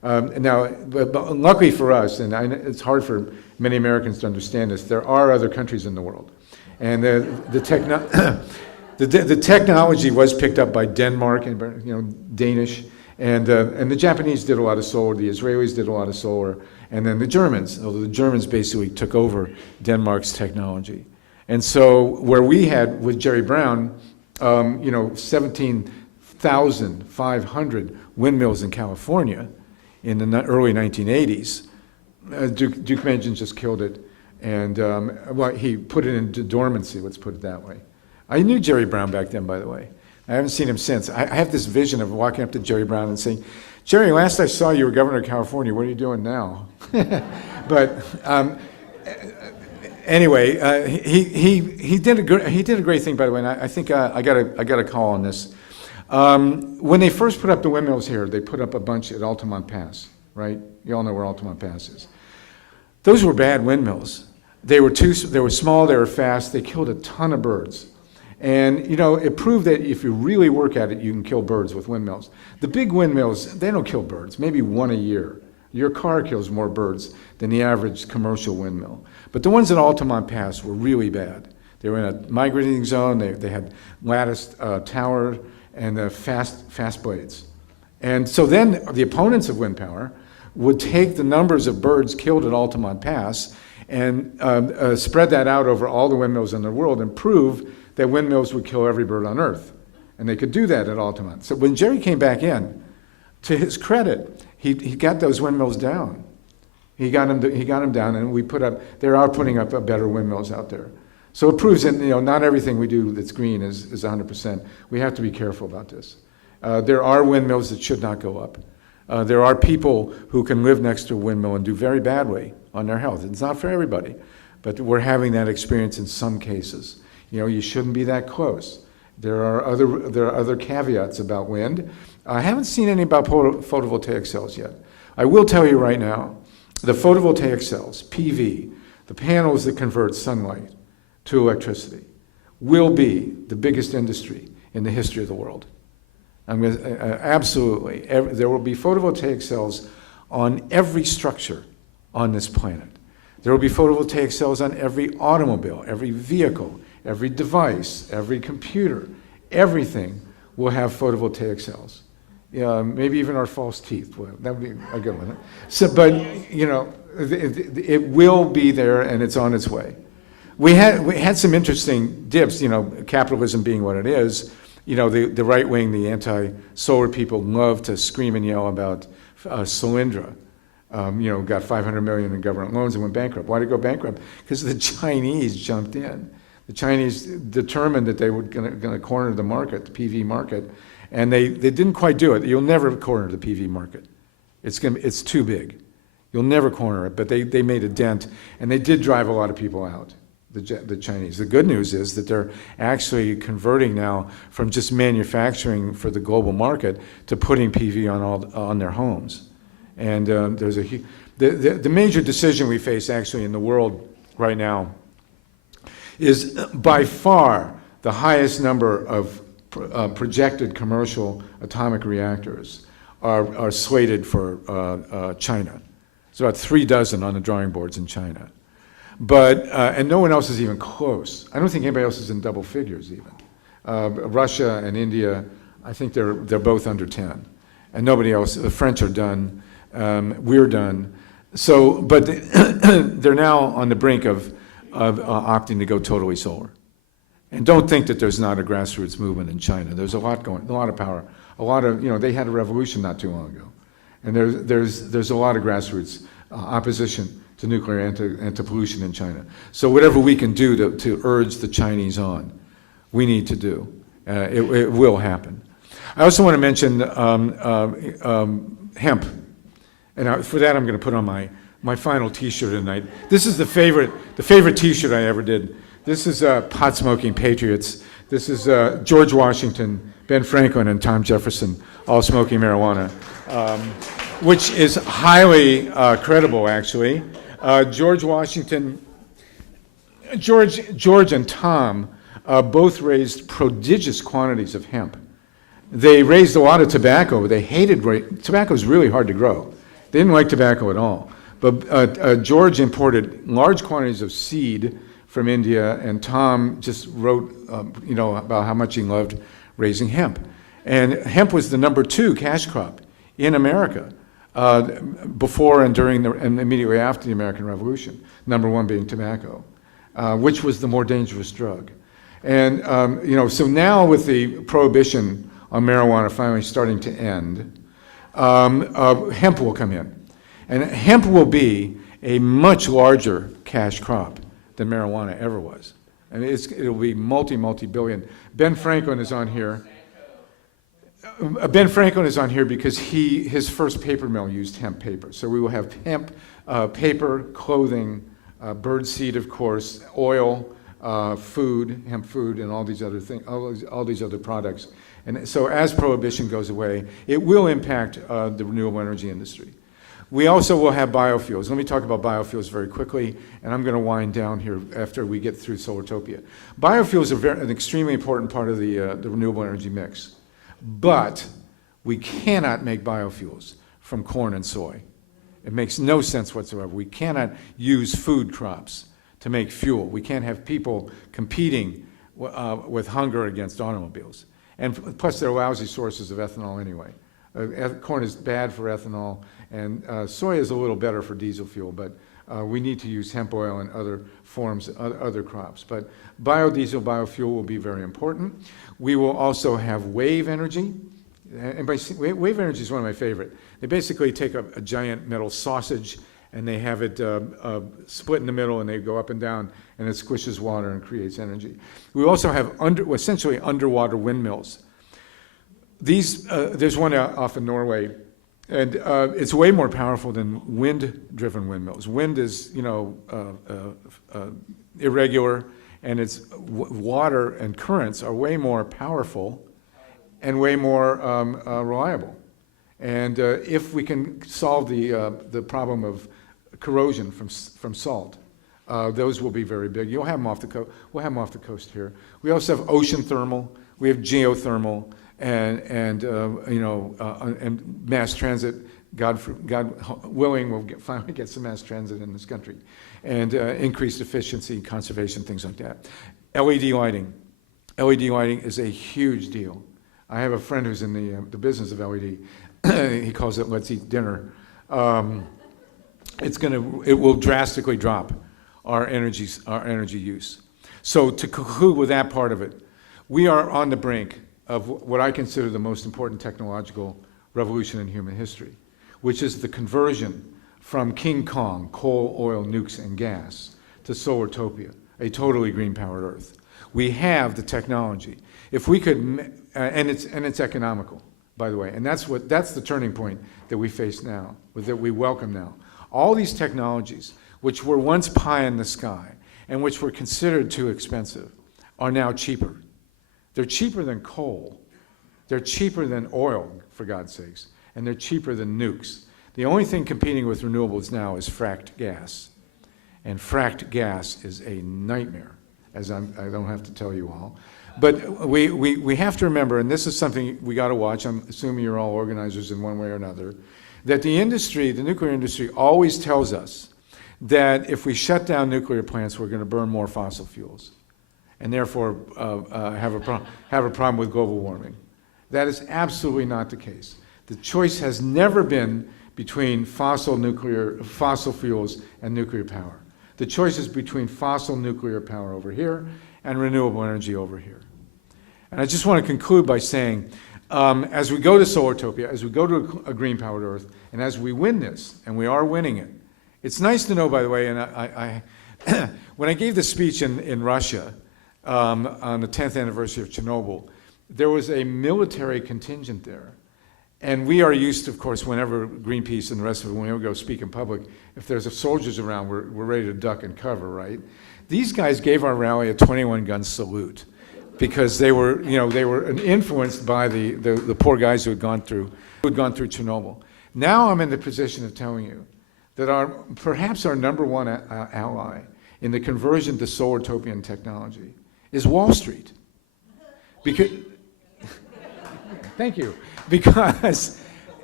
But luckily for us, and it's hard for many Americans to understand this, there are other countries in the world. And the technology was picked up by Denmark and Danish, and the Japanese did a lot of solar, the Israelis did a lot of solar, and then the Germans, although the Germans basically took over Denmark's technology. And so where we had, with Jerry Brown, 17,500 windmills in California in the early 1980s, Duke Majan just killed it. And he put it into dormancy, let's put it that way. I knew Jerry Brown back then, by the way. I haven't seen him since. I have this vision of walking up to Jerry Brown and saying, Jerry, last I saw you were governor of California. What are you doing now? But anyway, he did a great thing, by the way. And I think I got a call on this. When they first put up the windmills here, they put up a bunch at Altamont Pass, right? You all know where Altamont Pass is. Those were bad windmills. They were small, they were fast, they killed a ton of birds. And it proved that if you really work at it, you can kill birds with windmills. The big windmills, they don't kill birds, maybe one a year. Your car kills more birds than the average commercial windmill. But the ones at Altamont Pass were really bad. They were in a migrating zone, they had latticed tower and fast blades. And so then the opponents of wind power would take the numbers of birds killed at Altamont Pass and spread that out over all the windmills in the world and prove that windmills would kill every bird on Earth. And they could do that at Altamont. So when Jerry came back in, to his credit, he got those windmills down. He got them down, and they are putting up better windmills out there. So it proves that not everything we do that's green is 100%. We have to be careful about this. There are windmills that should not go up. There are people who can live next to a windmill and do very badly on their health. It's not for everybody, but we're having that experience in some cases. You shouldn't be that close. There are other caveats about wind. I haven't seen any about photovoltaic cells yet. I will tell you right now, the photovoltaic cells, PV, the panels that convert sunlight to electricity, will be the biggest industry in the history of the world. Absolutely. There will be photovoltaic cells on every structure on this planet. There will be photovoltaic cells on every automobile, every vehicle, every device, every computer. Everything will have photovoltaic cells. Maybe even our false teeth. Well, that would be a good one. So, but it will be there, and it's on its way. We had some interesting dips. Capitalism being what it is. The right wing, the anti-solar people love to scream and yell about Solyndra. Got $500 million in government loans and went bankrupt. Why did it go bankrupt? Because the Chinese jumped in. The Chinese determined that they were going to corner the market, the PV market, and they didn't quite do it. You'll never corner the PV market. It's too big. You'll never corner it, but they made a dent, and they did drive a lot of people out, the Chinese. The good news is that they're actually converting now from just manufacturing for the global market to putting PV on their homes. And there's the major decision we face actually in the world right now is by far the highest number of projected commercial atomic reactors are slated for China. It's about 36 on the drawing boards in China. But, and no one else is even close. I don't think anybody else is in double figures even. Russia and India, I think they're both under 10. And nobody else, the French are done, we're done. So, but they're now on the brink of opting to go totally solar. And don't think that there's not a grassroots movement in China. There's a lot of power, they had a revolution not too long ago. And there's a lot of grassroots opposition to nuclear and to pollution in China. So whatever we can do to urge the Chinese on, we need to do. It will happen. I also want to mention hemp. And for that, I'm going to put on my final T-shirt tonight. This is the favorite T-shirt I ever did. This is Pot Smoking Patriots. This is George Washington, Ben Franklin, and Tom Jefferson all smoking marijuana, which is highly credible, actually. George and Tom both raised prodigious quantities of hemp. They raised a lot of tobacco, but they hated tobacco is really hard to grow. They didn't like tobacco at all. But George imported large quantities of seed from India, and Tom just wrote, about how much he loved raising hemp. And hemp was the number 2 cash crop in America before and during and immediately after the American Revolution. Number 1 being tobacco, which was the more dangerous drug. And so now with the prohibition on marijuana finally starting to end, hemp will come in. And hemp will be a much larger cash crop than marijuana ever was. I mean, it'll be multi-billion. Ben Franklin is on here. Ben Franklin is on here because his first paper mill used hemp paper. So we will have hemp paper, clothing, bird seed, of course, oil, food, hemp food, and all these other things, all these other products. And so as prohibition goes away, it will impact the renewable energy industry. We also will have biofuels. Let me talk about biofuels very quickly, and I'm going to wind down here after we get through Solartopia. Biofuels are an extremely important part of the renewable energy mix, but we cannot make biofuels from corn and soy. It makes no sense whatsoever. We cannot use food crops to make fuel. We can't have people competing with hunger against automobiles. And plus, they're lousy sources of ethanol anyway. Corn is bad for ethanol, and soy is a little better for diesel fuel, but we need to use hemp oil and other forms, other crops. But biodiesel, biofuel will be very important. We will also have wave energy. And wave energy is one of my favorite. They basically take a giant metal sausage and they have it split in the middle, and they go up and down, and it squishes water and creates energy. We also have essentially underwater windmills. There's one off in Norway, and it's way more powerful than wind-driven windmills. Wind is, irregular, and it's water and currents are way more powerful and way more reliable. And if we can solve the problem of corrosion from salt, those will be very big. You'll have them off the coast. We'll have them off the coast here. We also have ocean thermal. We have geothermal, and mass transit. God willing, we'll finally get some mass transit in this country, and increased efficiency, conservation, things like that. LED lighting. LED lighting is a huge deal. I have a friend who's in the business of LED. He calls it "Let's eat dinner." It will drastically drop our energy use. So to conclude with that part of it, we are on the brink of what I consider the most important technological revolution in human history, which is the conversion from King Kong, coal, oil, nukes, and gas, to Solartopia, a totally green-powered Earth. We have the technology. If we could, and it's economical, by the way, and that's the turning point that we face now, that we welcome now. All these technologies, which were once pie in the sky and which were considered too expensive, are now cheaper. They're cheaper than coal. They're cheaper than oil, for God's sakes, and they're cheaper than nukes. The only thing competing with renewables now is fracked gas, and fracked gas is a nightmare, as I don't have to tell you all. But we have to remember, and this is something we got to watch, I'm assuming you're all organizers in one way or another, that the industry, the nuclear industry, always tells us that if we shut down nuclear plants, we're going to burn more fossil fuels, and therefore have a problem with global warming. That is absolutely not the case. The choice has never been between fossil fuels and nuclear power. The choice is between fossil nuclear power over here and renewable energy over here. And I just want to conclude by saying, as we go to Solartopia, as we go to a green-powered Earth, and as we win this, and we are winning it, it's nice to know, by the way, and I when I gave the speech in Russia on the 10th anniversary of Chernobyl, there was a military contingent there. And we are used to, of course, whenever Greenpeace and the rest of it, when we go speak in public, if there's soldiers around, we're ready to duck and cover, right? These guys gave our rally a 21-gun salute because they were influenced by the poor guys who had gone through Chernobyl. Now I'm in the position of telling you that perhaps our number one ally in the conversion to Solartopian technology is Wall Street. Because, thank you. Because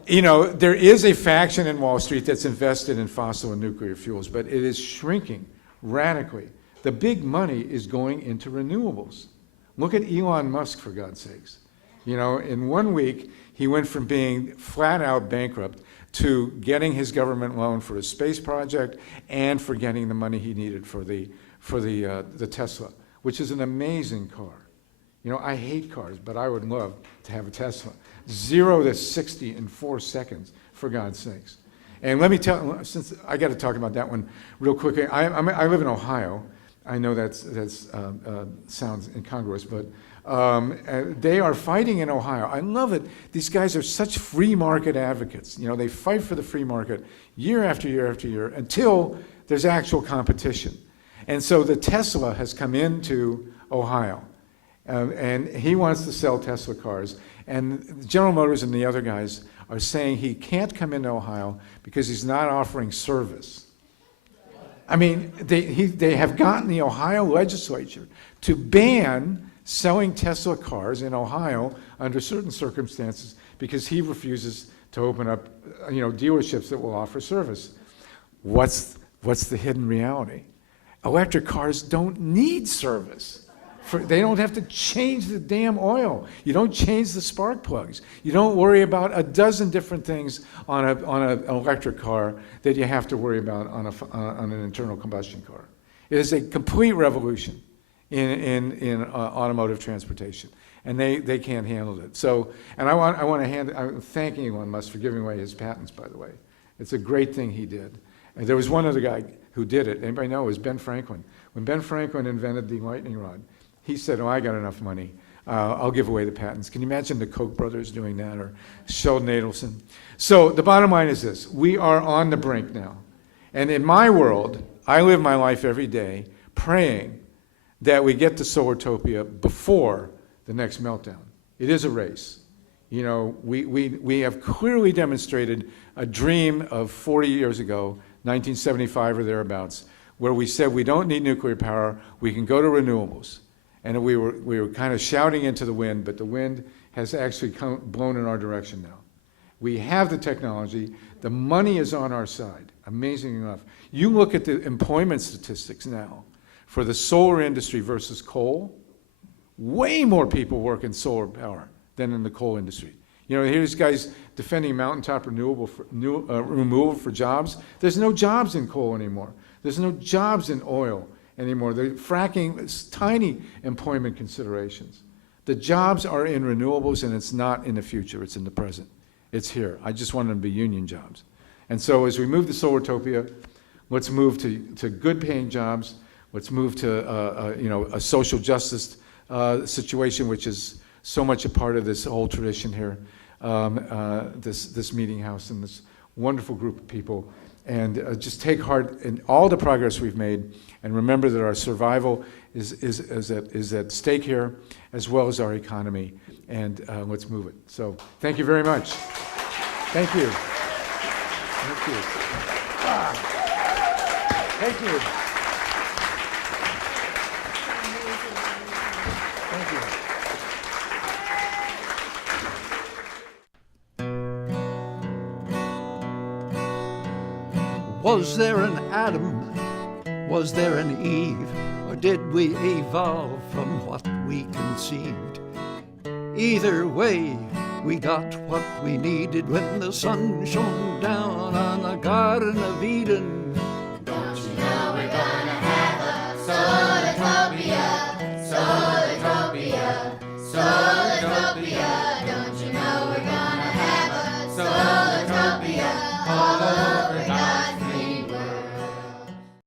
You know, there is a faction in Wall Street that's invested in fossil and nuclear fuels, but it is shrinking radically. The big money is going into renewables. Look at Elon Musk, for God's sakes. You know, in 1 week, he went from being flat out bankrupt to getting his government loan for a space project and for getting the money he needed for the Tesla, which is an amazing car. You know, I hate cars, but I would love to have a Tesla. 0 to 60 in 4 seconds, for God's sakes. And let me tell, since I got to talk about that one real quickly. I live in Ohio. I know that sounds incongruous, but they are fighting in Ohio. I love it. These guys are such free market advocates. You know, they fight for the free market year after year after year until there's actual competition. And so the Tesla has come into Ohio, and he wants to sell Tesla cars. And General Motors and the other guys are saying he can't come into Ohio because he's not offering service. I mean, they have gotten the Ohio legislature to ban selling Tesla cars in Ohio under certain circumstances because he refuses to open up, you know, dealerships that will offer service. What's the hidden reality? Electric cars don't need service. They don't have to change the damn oil. You don't change the spark plugs. You don't worry about a dozen different things on an electric car that you have to worry about on an internal combustion car. It is a complete revolution in automotive transportation, and they can't handle it. So, and I'm thanking Elon Musk for giving away his patents, by the way. It's a great thing he did. And there was one other guy who did it. Anybody know? It was Ben Franklin. When Ben Franklin invented the lightning rod, he said, "Oh, I got enough money. I'll give away the patents." Can you imagine the Koch brothers doing that, or Sheldon Adelson? So the bottom line is this: we are on the brink now. And in my world, I live my life every day praying that we get to Solartopia before the next meltdown. It is a race. You know, we have clearly demonstrated a dream of 40 years ago, 1975 or thereabouts, where we said we don't need nuclear power, we can go to renewables. And we were kind of shouting into the wind, but the wind has actually blown in our direction now. We have the technology. The money is on our side, amazing enough. You look at the employment statistics now for the solar industry versus coal, way more people work in solar power than in the coal industry. You know, here's guys defending mountaintop removal for jobs. There's no jobs in coal anymore. There's no jobs in oil anymore. They're fracking, it's tiny employment considerations. The jobs are in renewables, and it's not in the future, it's in the present. It's here. I just want them to be union jobs. And so as we move to Solartopia, let's move to good paying jobs. Let's move to you know, a social justice situation, which is so much a part of this whole tradition here, this meeting house and this wonderful group of people. And just take heart in all the progress we've made, and remember that our survival is at stake here, as well as our economy, and let's move it. So thank you very much. Thank you. Thank you. Thank you. Thank you. Was there an Adam? Was there an Eve? Or did we evolve from what we conceived? Either way, we got what we needed when the sun shone down on the Garden of Eden. Don't you know we're gonna have a Solartopia, Solartopia, Solartopia. Don't you know we're gonna have a Solartopia all over